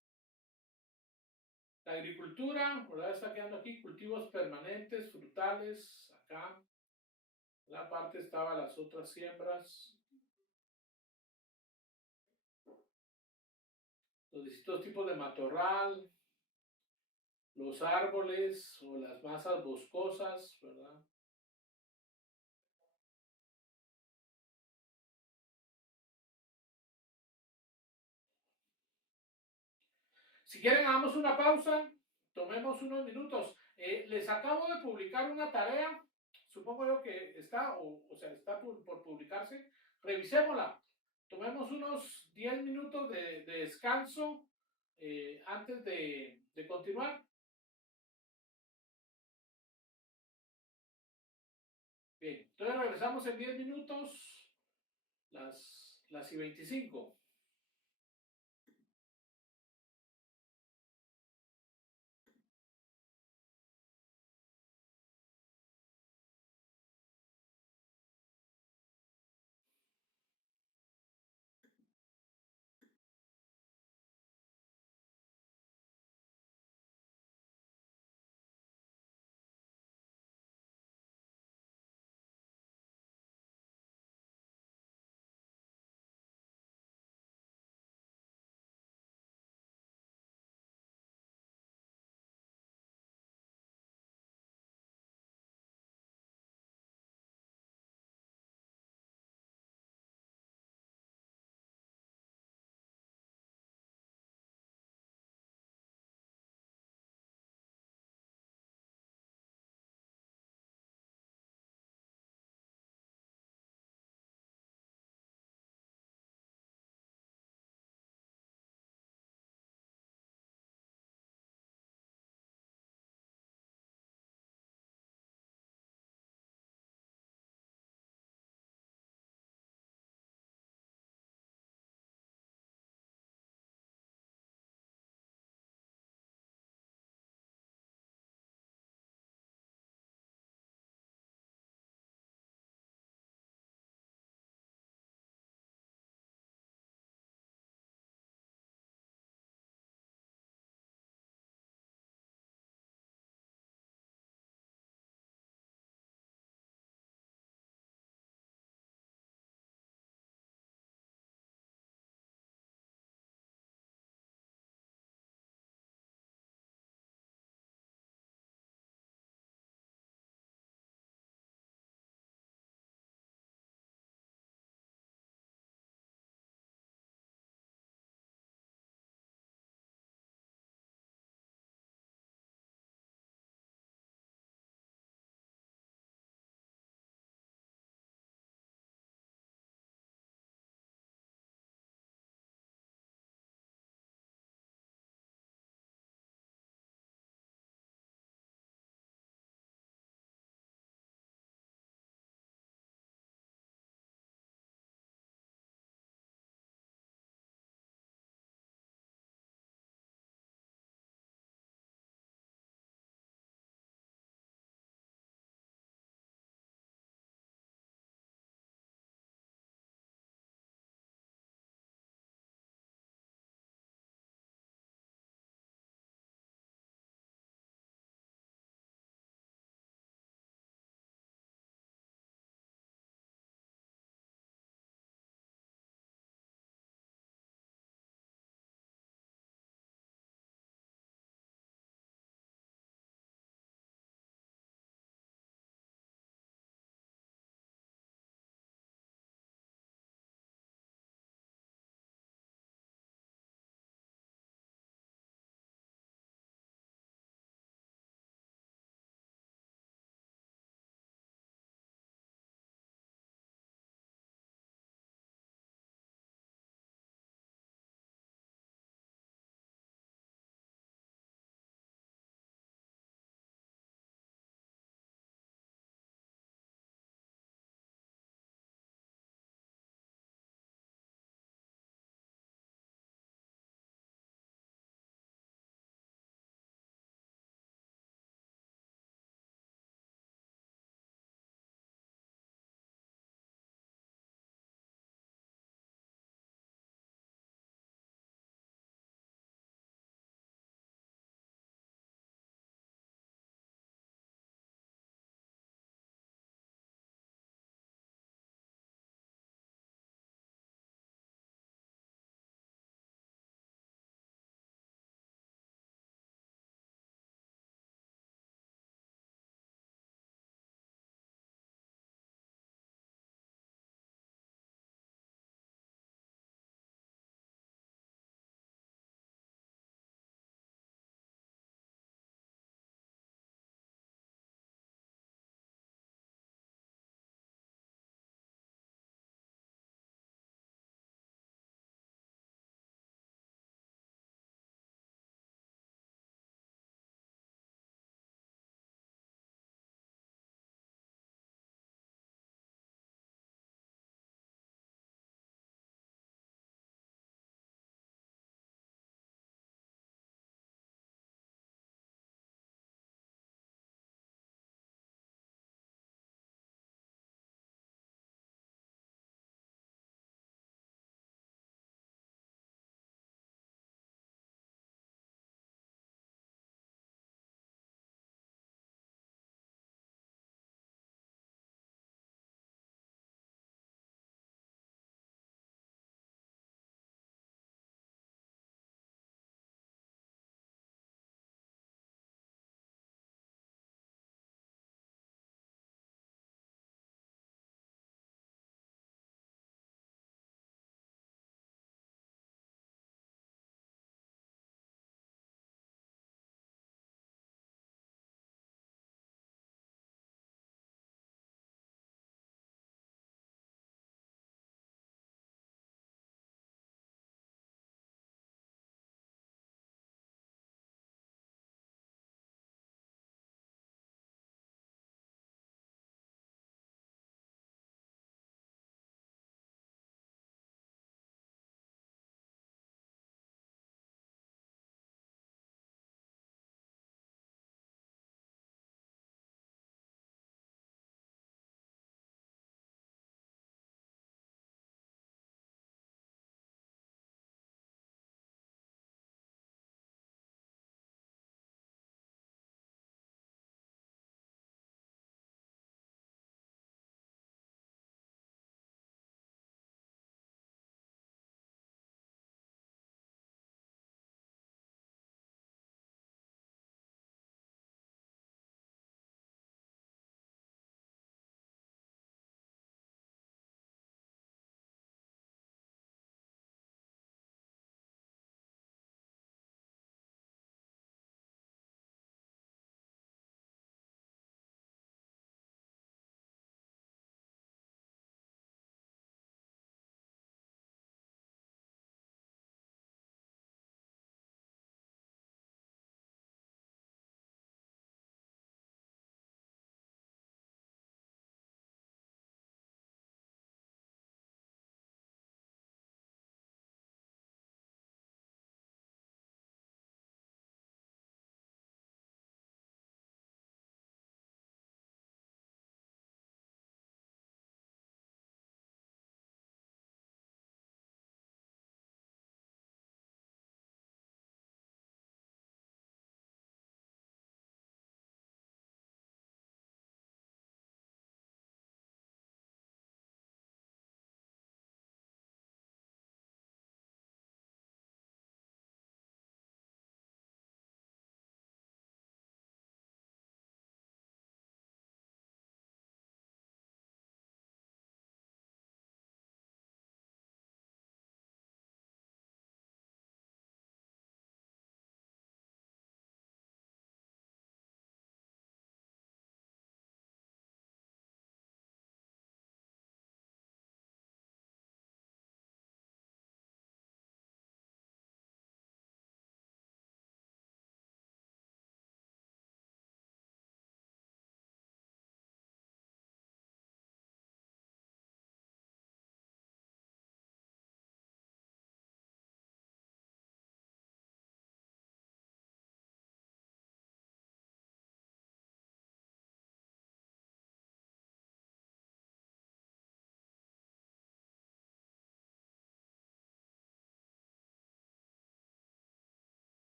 La agricultura, ¿verdad? Está quedando aquí, cultivos permanentes, frutales, acá. La parte estaba las otras siembras, los distintos tipos de matorral, los árboles o las masas boscosas, ¿verdad? Si quieren, hagamos una pausa, tomemos unos minutos. Les acabo de publicar una tarea, supongo yo que está, o sea, está por publicarse. Revisémosla. Tomemos unos 10 minutos de descanso antes de continuar. Bien, entonces regresamos en 10 minutos, las y 25.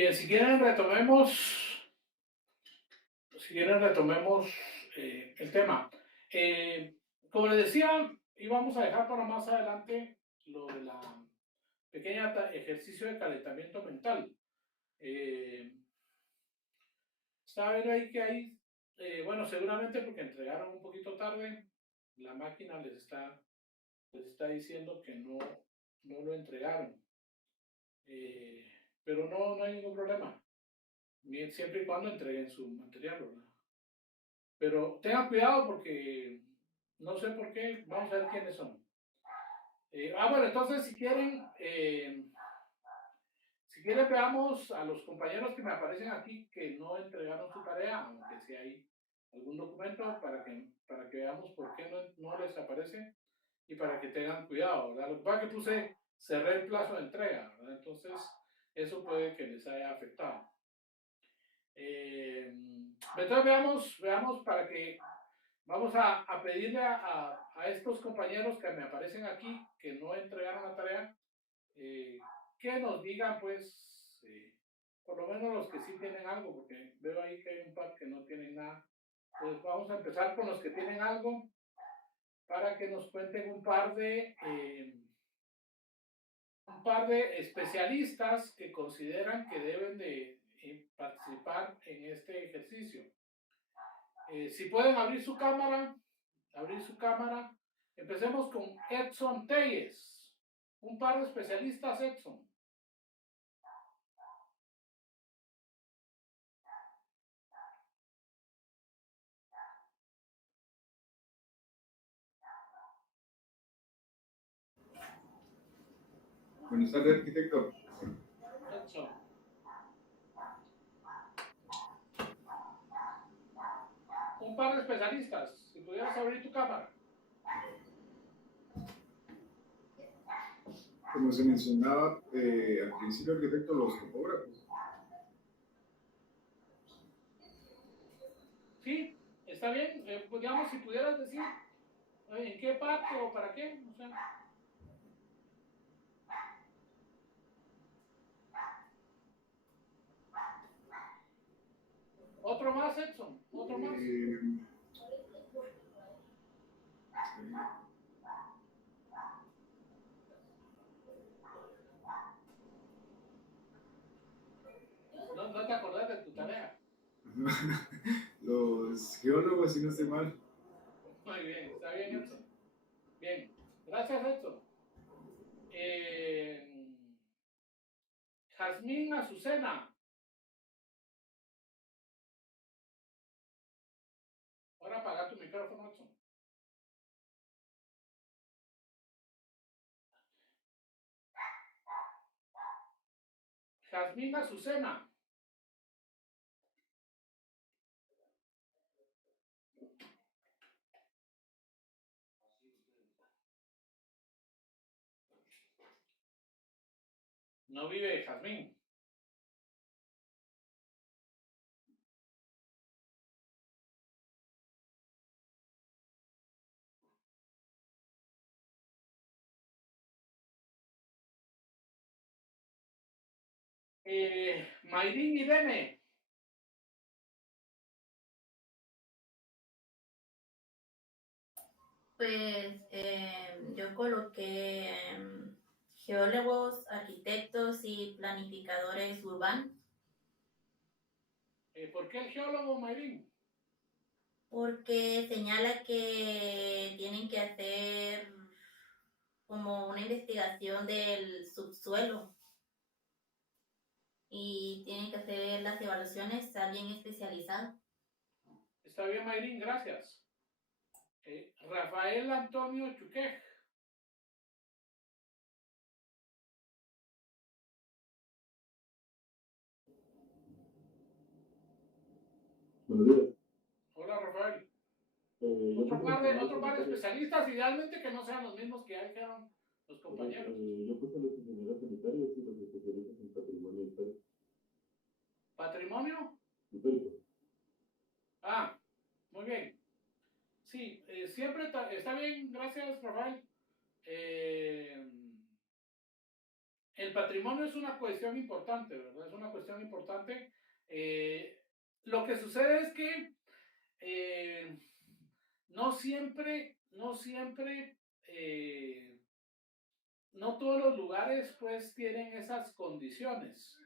Bien, si quieren retomemos el tema. Como les decía, íbamos a dejar para más adelante lo de la pequeña ejercicio de calentamiento mental. Estaba viendo ahí que hay, bueno, seguramente porque entregaron un poquito tarde, la máquina les está diciendo que no lo entregaron. Pero no hay ningún problema, siempre y cuando entreguen su material, ¿verdad? Pero tengan cuidado porque no sé por qué, vamos a ver quiénes son. Bueno, entonces si quieren veamos a los compañeros que me aparecen aquí que no entregaron su tarea, aunque si hay algún documento para que veamos por qué no les aparece y para que tengan cuidado, ¿verdad? Lo que pasa es que cerré el plazo de entrega, ¿verdad? Entonces eso puede que les haya afectado. Entonces veamos para que vamos a pedirle a estos compañeros que me aparecen aquí que no entregaron la tarea, que nos digan pues, por lo menos los que sí tienen algo, porque veo ahí que hay un par que no tienen nada. Entonces vamos a empezar con los que tienen algo para que nos cuenten un par de especialistas que consideran que deben de participar en este ejercicio. Si pueden abrir su cámara, empecemos con Edson Telles, un par de especialistas, Edson. Buenas tardes, arquitecto. Edson. Un par de especialistas, si pudieras abrir tu cámara. Como se mencionaba al principio, arquitecto, los topógrafos. Sí, está bien. Pues, digamos, si pudieras decir en qué parte o para qué. O sea. Otro más, Edson. Otro más. No te acordás de tu tarea. Los geólogos, si no estoy mal. Muy bien, está bien, Edson. Bien, gracias, Edson. Jazmín Azucena. Ahora apaga tu micrófono, Edson. Jazmín Azucena. No vive Jazmín. Mayrín Irene. Pues yo coloqué geólogos, arquitectos y planificadores urbanos. ¿Por qué el geólogo, Mayrín? Porque señala que tienen que hacer como una investigación del subsuelo y tienen que hacer las evaluaciones a alguien especializado. Está bien, Mayrín, gracias. Rafael Antonio Chuquej. Buenos días. Hola, Rafael. Yo Otro par de especialistas, idealmente que no sean los mismos que ya dijeron los compañeros. yo puse a los ingenieros sanitarios y los especialistas en patrimonio histórico. ¿Patrimonio? Histórico. Ah, muy bien. Sí, siempre está bien, gracias, Rafael. el patrimonio es una cuestión importante, ¿verdad? Es una cuestión importante. Lo que sucede es que no siempre, no todos los lugares pues tienen esas condiciones.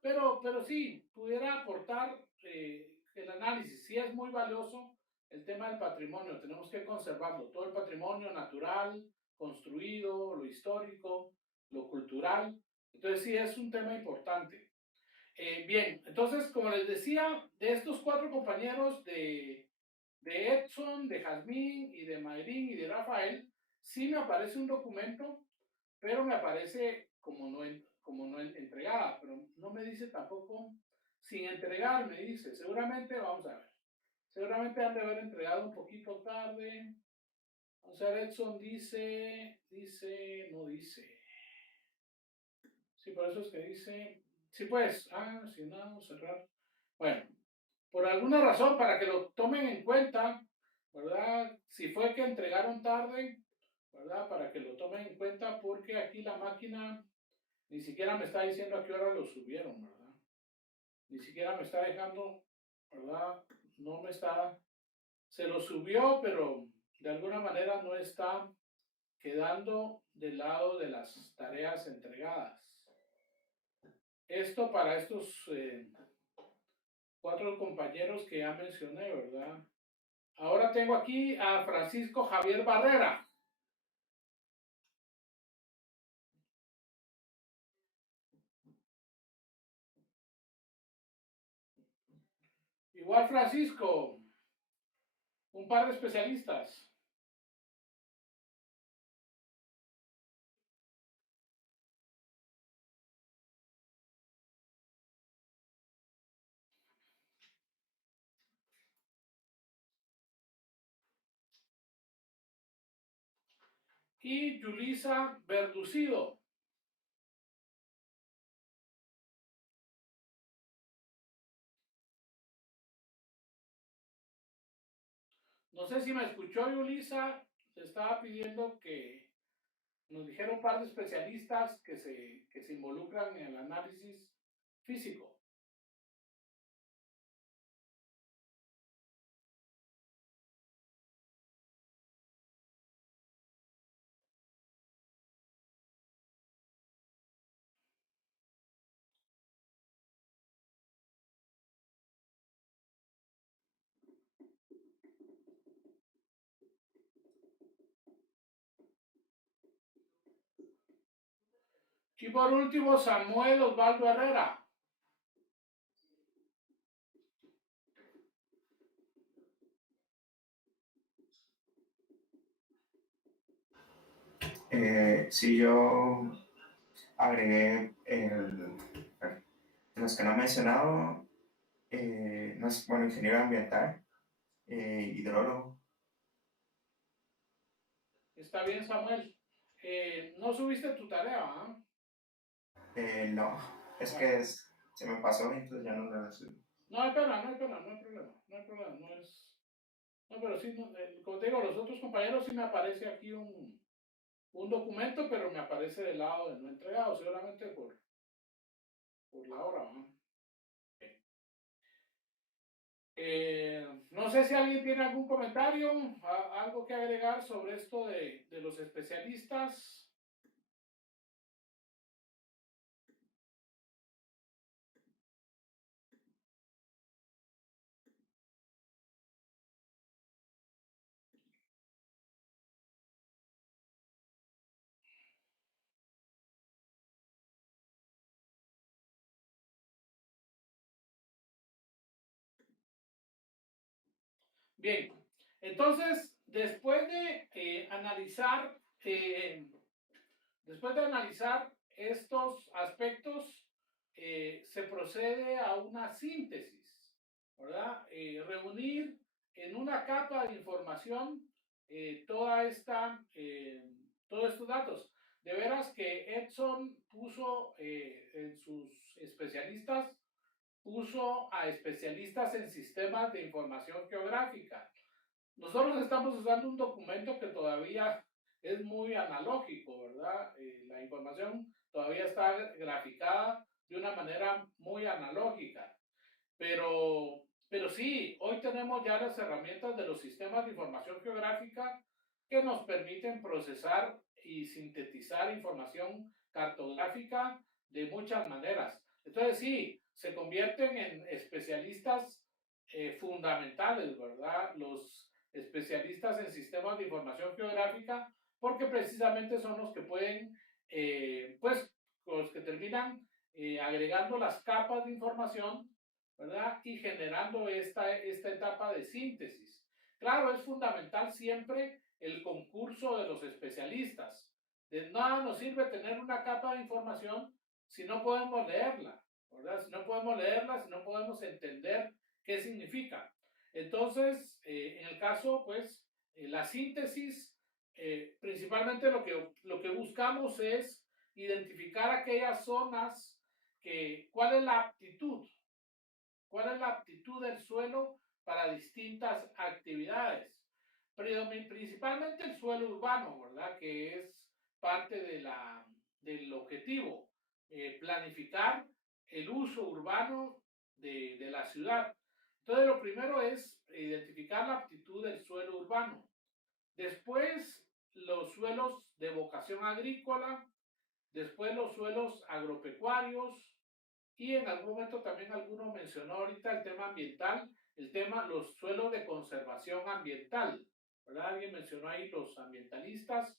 Pero sí, pudiera aportar el análisis. Sí es muy valioso el tema del patrimonio, tenemos que conservarlo. Todo el patrimonio natural, construido, lo histórico, lo cultural. Entonces sí es un tema importante. Bien, entonces como les decía, de estos cuatro compañeros de Edson, de Jazmín y de Mayrín y de Rafael, sí me aparece un documento, pero me aparece como no entregada, pero no me dice tampoco sin entregar, me dice. Seguramente, vamos a ver, seguramente han de haber entregado un poquito tarde. Vamos a ver, Edson no dice. Sí, por eso es que dice, sí pues, si no, cerrar. Bueno, por alguna razón, para que lo tomen en cuenta, ¿verdad? Si fue que entregaron tarde, ¿verdad? Para que lo tomen en cuenta, porque aquí la máquina ni siquiera me está diciendo a qué hora lo subieron, ¿verdad? Ni siquiera me está dejando, ¿verdad? No me está, se lo subió, pero de alguna manera no está quedando del lado de las tareas entregadas. Esto para estos cuatro compañeros que ya mencioné, ¿verdad? Ahora tengo aquí a Francisco Javier Barrera. Igual Francisco, un par de especialistas. Y Yulisa Verducido. No sé si me escuchó Yulisa, se estaba pidiendo que nos dijera un par de especialistas que se involucran en el análisis físico. Y por último, Samuel Osvaldo Herrera. Sí, yo agregué los que no he mencionado, no es, bueno, ingeniero ambiental, hidrólogo. Está bien, Samuel. No subiste tu tarea, ¿ah? No, es Bueno, que se me pasó, entonces ya no la subí. no hay pena, no hay pena, no hay problema, no hay problema, no es... No, pero sí, como te digo, los otros compañeros sí me aparece aquí un documento, pero me aparece del lado de no entregado, seguramente por la hora, ¿no? No sé si alguien tiene algún comentario, algo que agregar sobre esto de los especialistas. Bien, entonces, después de analizar estos aspectos, se procede a una síntesis, ¿verdad? Reunir en una capa de información todos estos datos. De veras que Edson puso en sus especialistas, puso a especialistas en sistemas de información geográfica. Nosotros estamos usando un documento que todavía es muy analógico, ¿verdad? La información todavía está graficada de una manera muy analógica. Pero sí, hoy tenemos ya las herramientas de los sistemas de información geográfica que nos permiten procesar y sintetizar información cartográfica de muchas maneras. Entonces sí, se convierten en especialistas fundamentales, ¿verdad? Los especialistas en sistemas de información geográfica, porque precisamente son los que pueden, pues, los que terminan agregando las capas de información, ¿verdad? Y generando esta etapa de síntesis. Claro, es fundamental siempre el concurso de los especialistas. De nada nos sirve tener una capa de información si no podemos leerla, ¿verdad? Si no podemos leerla, si no podemos entender qué significa. Entonces, en el caso, pues, la síntesis, principalmente lo que buscamos es identificar aquellas zonas ¿cuál es la aptitud? ¿Cuál es la aptitud del suelo para distintas actividades? Principalmente el suelo urbano, ¿verdad? Que es parte del objetivo, planificar el uso urbano de la ciudad. Entonces, lo primero es identificar la aptitud del suelo urbano. Después, los suelos de vocación agrícola, después los suelos agropecuarios, y en algún momento también alguno mencionó ahorita el tema ambiental, los suelos de conservación ambiental, ¿verdad? Alguien mencionó ahí los ambientalistas.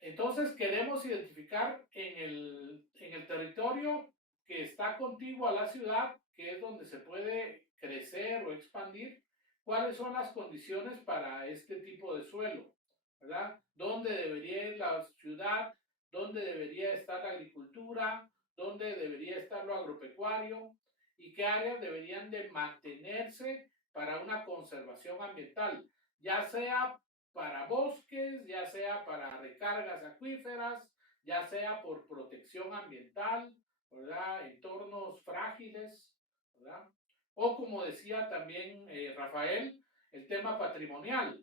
Entonces queremos identificar en el territorio que está contiguo a la ciudad, que es donde se puede crecer o expandir, cuáles son las condiciones para este tipo de suelo, ¿verdad? ¿Dónde debería ir la ciudad? ¿Dónde debería estar la agricultura? ¿Dónde debería estar lo agropecuario? ¿Y qué áreas deberían de mantenerse para una conservación ambiental? Ya sea para bosques, ya sea para recargas acuíferas, ya sea por protección ambiental, ¿verdad? Entornos frágiles, ¿verdad? O como decía también Rafael, el tema patrimonial,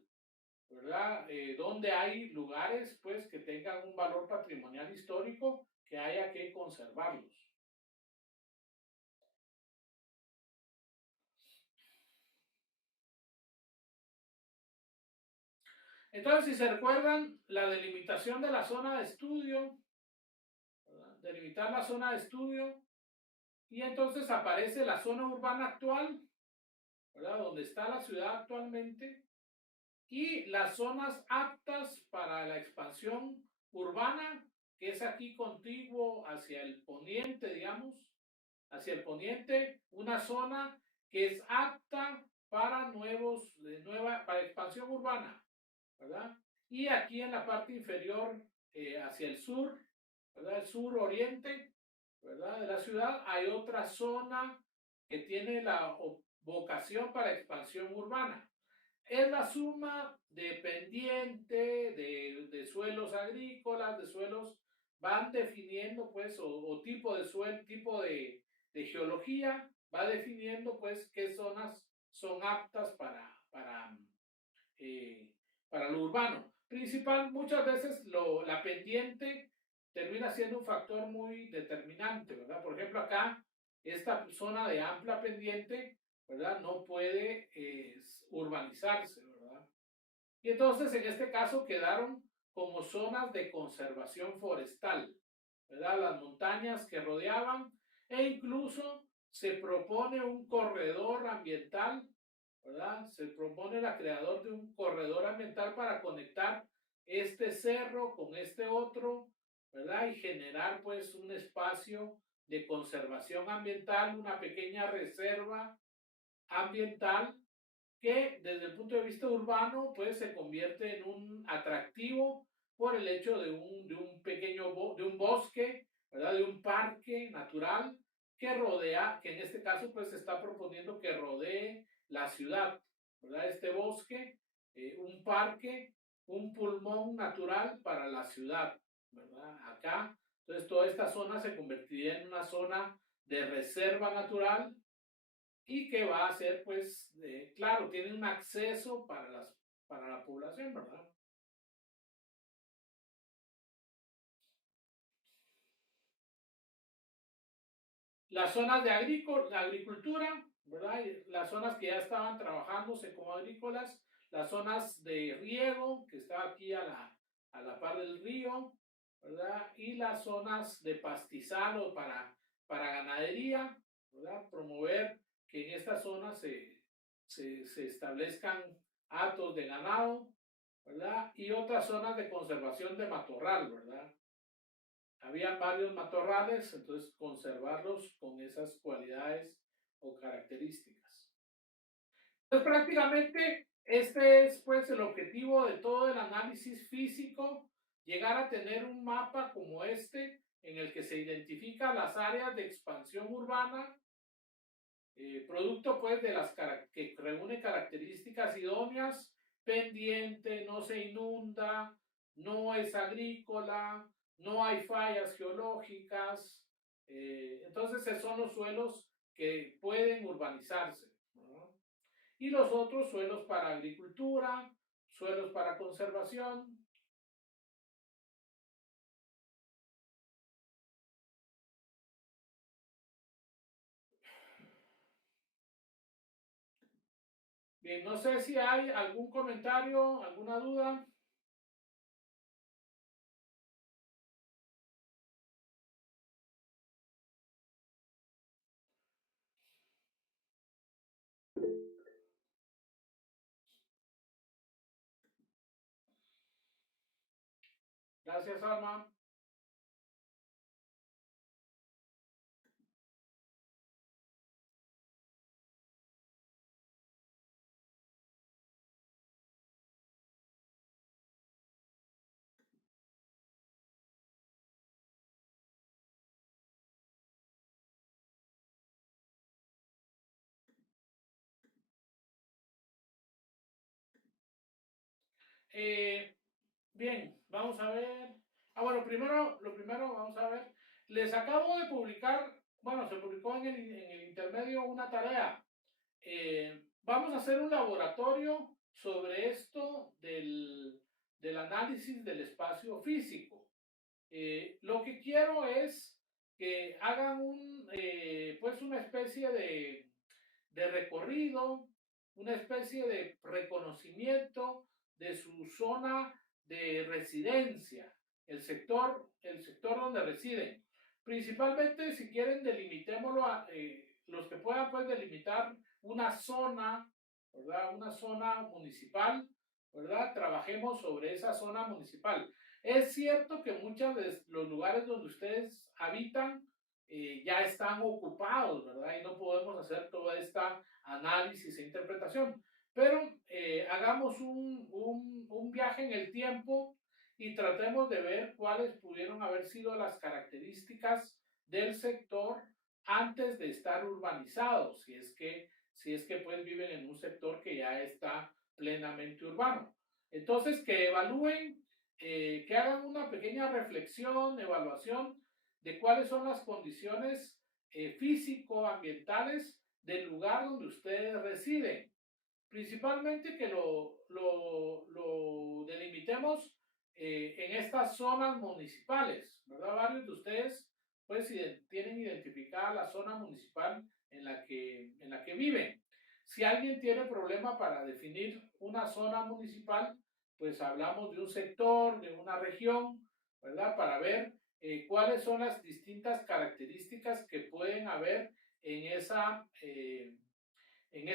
¿verdad? Donde hay lugares pues que tengan un valor patrimonial histórico que haya que conservarlos. Entonces, si se recuerdan, la delimitación de la zona de estudio, ¿verdad? Delimitar la zona de estudio, y entonces aparece la zona urbana actual, ¿verdad? Donde está la ciudad actualmente, y las zonas aptas para la expansión urbana, que es aquí contiguo hacia el poniente, digamos, hacia el poniente, una zona que es apta para para expansión urbana, ¿verdad? Y aquí en la parte inferior, hacia el sur, ¿verdad? El sur oriente, ¿verdad? De la ciudad, hay otra zona que tiene la vocación para expansión urbana. Es la suma dependiente de suelos agrícolas, de suelos, van definiendo pues, o tipo de suelo, tipo de geología, va definiendo pues qué zonas son aptas eh, para lo urbano. Muchas veces la pendiente termina siendo un factor muy determinante, ¿verdad? Por ejemplo, acá, esta zona de amplia pendiente, ¿verdad? No puede urbanizarse, ¿verdad? Y entonces, en este caso, quedaron como zonas de conservación forestal, ¿verdad? Las montañas que rodeaban, e incluso se propone un corredor ambiental, ¿verdad? Se propone el creador de un corredor ambiental para conectar este cerro con este otro, ¿verdad? Y generar pues un espacio de conservación ambiental, una pequeña reserva ambiental que desde el punto de vista urbano pues se convierte en un atractivo por el hecho de un pequeño de un bosque, ¿verdad? De un parque natural que rodea, que en este caso pues se está proponiendo que rodee la ciudad, ¿verdad? Este bosque, un parque, un pulmón natural para la ciudad, ¿verdad? Acá, entonces toda esta zona se convertiría en una zona de reserva natural y que va a ser, pues, claro, tiene un acceso para la población, ¿verdad? Las zonas de agricultura, ¿verdad? Las zonas que ya estaban trabajándose como agrícolas, las zonas de riego, que está aquí a la par del río, ¿verdad? Y las zonas de pastizal o para ganadería, ¿verdad? Promover que en estas zonas se establezcan hatos de ganado, ¿verdad? Y otras zonas de conservación de matorral, ¿verdad? Había varios matorrales, entonces conservarlos con esas cualidades o características. Entonces prácticamente este es pues el objetivo de todo el análisis físico, llegar a tener un mapa como este en el que se identifican las áreas de expansión urbana, producto pues de las que reúne características idóneas, pendiente, no se inunda, no es agrícola, no hay fallas geológicas, entonces son los suelos que pueden urbanizarse, ¿no? Y los otros suelos para agricultura, suelos para conservación. Bien, no sé si hay algún comentario, alguna duda. Gracias, Alma. Bien, vamos a ver. Bueno, lo primero, vamos a ver. Les acabo de publicar, bueno, se publicó en el intermedio una tarea. Vamos a hacer un laboratorio sobre esto del análisis del espacio físico. Lo que quiero es que hagan pues una especie de recorrido, una especie de reconocimiento de su zona de residencia, el sector donde residen. Principalmente, si quieren, delimitémoslo los que puedan pues delimitar una zona, ¿verdad? Una zona municipal, ¿verdad? Trabajemos sobre esa zona municipal. Es cierto que muchos de los lugares donde ustedes habitan ya están ocupados, ¿verdad? Y no podemos hacer toda esta análisis e interpretación. Pero hagamos un viaje en el tiempo y tratemos de ver cuáles pudieron haber sido las características del sector antes de estar urbanizado, si es que pues viven en un sector que ya está plenamente urbano. Entonces, que evalúen, que hagan una pequeña reflexión, evaluación de cuáles son las condiciones físico-ambientales del lugar donde ustedes residen. Principalmente que lo delimitemos en estas zonas municipales, ¿verdad? Varios de ustedes pues tienen identificada la zona municipal en la que viven. Si alguien tiene problema para definir una zona municipal, pues hablamos de un sector, de una región, ¿verdad? Para ver cuáles son las distintas características que pueden haber en en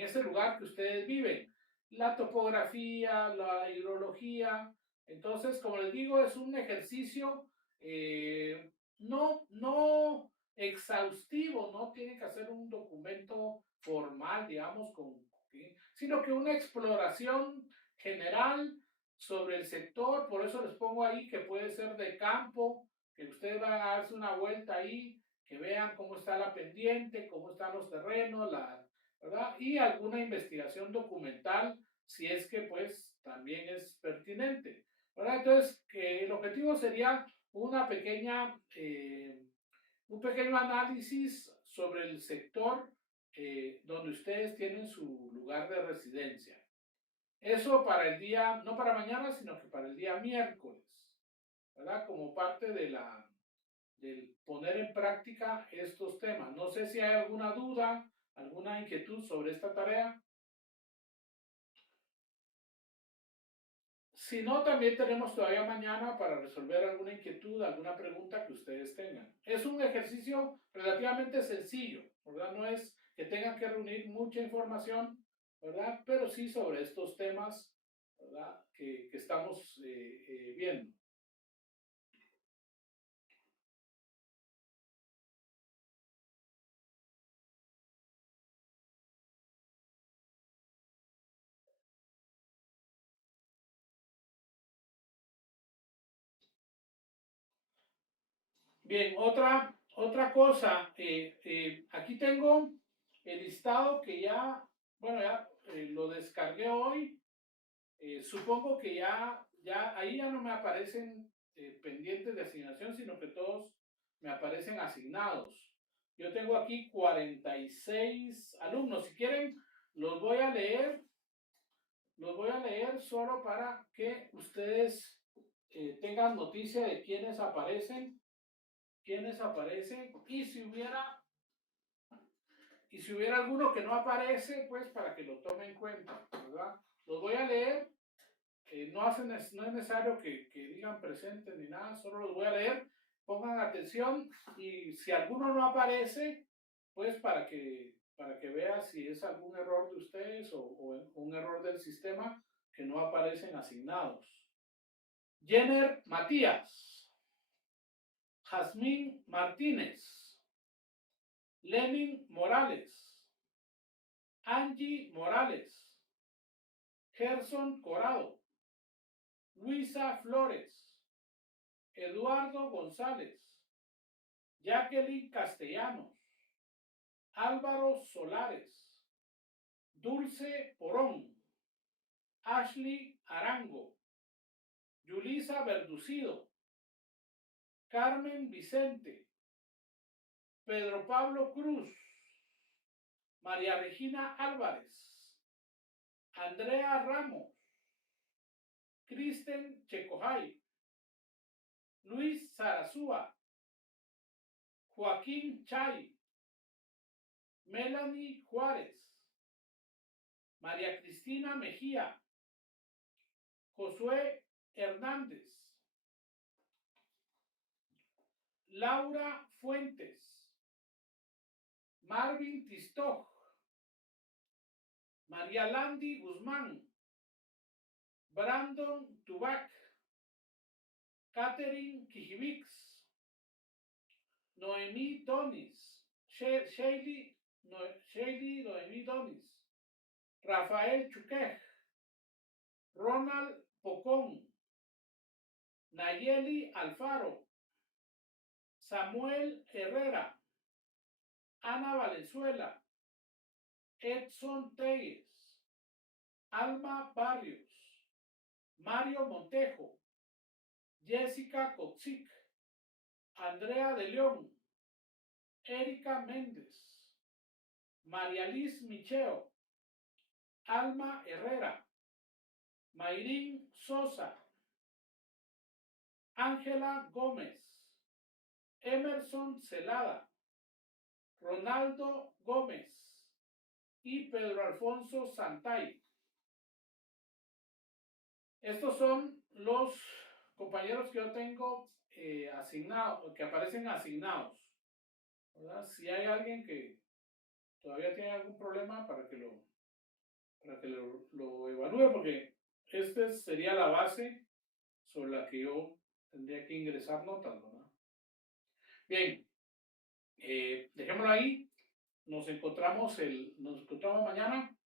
ese lugar que ustedes viven. La topografía, la hidrología. Entonces, como les digo, es un ejercicio no exhaustivo, no tiene que hacer un documento formal, digamos, sino que una exploración general sobre el sector. Por eso les pongo ahí que puede ser de campo, que ustedes van a darse una vuelta ahí, que vean cómo está la pendiente, cómo están los terrenos, ¿verdad? Y alguna investigación documental, si es que pues también es pertinente, ¿verdad? Entonces, que el objetivo sería un pequeño análisis sobre el sector donde ustedes tienen su lugar de residencia. Eso para el día, no para mañana, sino que para el día miércoles, ¿verdad? Como parte del poner en práctica estos temas. No sé si hay alguna duda, alguna inquietud sobre esta tarea. Si no, también tenemos todavía mañana para resolver alguna inquietud, alguna pregunta que ustedes tengan. Es un ejercicio relativamente sencillo, ¿verdad? No es que tengan que reunir mucha información, ¿verdad? Pero sí sobre estos temas, ¿verdad? Que estamos viendo. Bien, otra cosa, aquí tengo el listado que ya, bueno, ya lo descargué hoy. Supongo que ahí ya no me aparecen pendientes de asignación, sino que todos me aparecen asignados. Yo tengo aquí 46 alumnos. Si quieren, los voy a leer solo para que ustedes tengan noticia de quiénes aparecen y si hubiera alguno que no aparece, pues para que lo tomen en cuenta, ¿verdad? Los voy a leer. No es necesario que digan presente ni nada, solo los voy a leer, pongan atención y si alguno no aparece, pues para que vea si es algún error de ustedes o un error del sistema que no aparecen asignados. Jenner Matías, Jazmín Martínez, Lenin Morales, Angie Morales, Gerson Corado, Luisa Flores, Eduardo González, Jacqueline Castellanos, Álvaro Solares, Dulce Porón, Ashley Arango, Yulisa Verducido, Carmen Vicente, Pedro Pablo Cruz, María Regina Álvarez, Andrea Ramos, Kristen Checojay, Luis Zarazúa, Joaquín Chay, Melanie Juárez, María Cristina Mejía, Josué Hernández, Laura Fuentes, Marvin Tistoj, María Landy Guzmán, Brandon Tubac, Catherine Kijibix, Noemí Donis, Shaley Noemí Donis, Rafael Chuquej, Ronald Pocón, Nayeli Alfaro, Samuel Herrera, Ana Valenzuela, Edson Telles, Alma Barrios, Mario Montejo, Jessica Coxic, Andrea de León, Erika Méndez, María Liz Micheo, Alma Herrera, Mayrín Sosa, Ángela Gómez, Emerson Celada, Ronaldo Gómez y Pedro Alfonso Santay. Estos son los compañeros que yo tengo asignados, que aparecen asignados, ¿verdad? Si hay alguien que todavía tiene algún problema para que lo evalúe, porque esta sería la base sobre la que yo tendría que ingresar notas, ¿verdad? Bien, dejémoslo ahí. Nos encontramos mañana.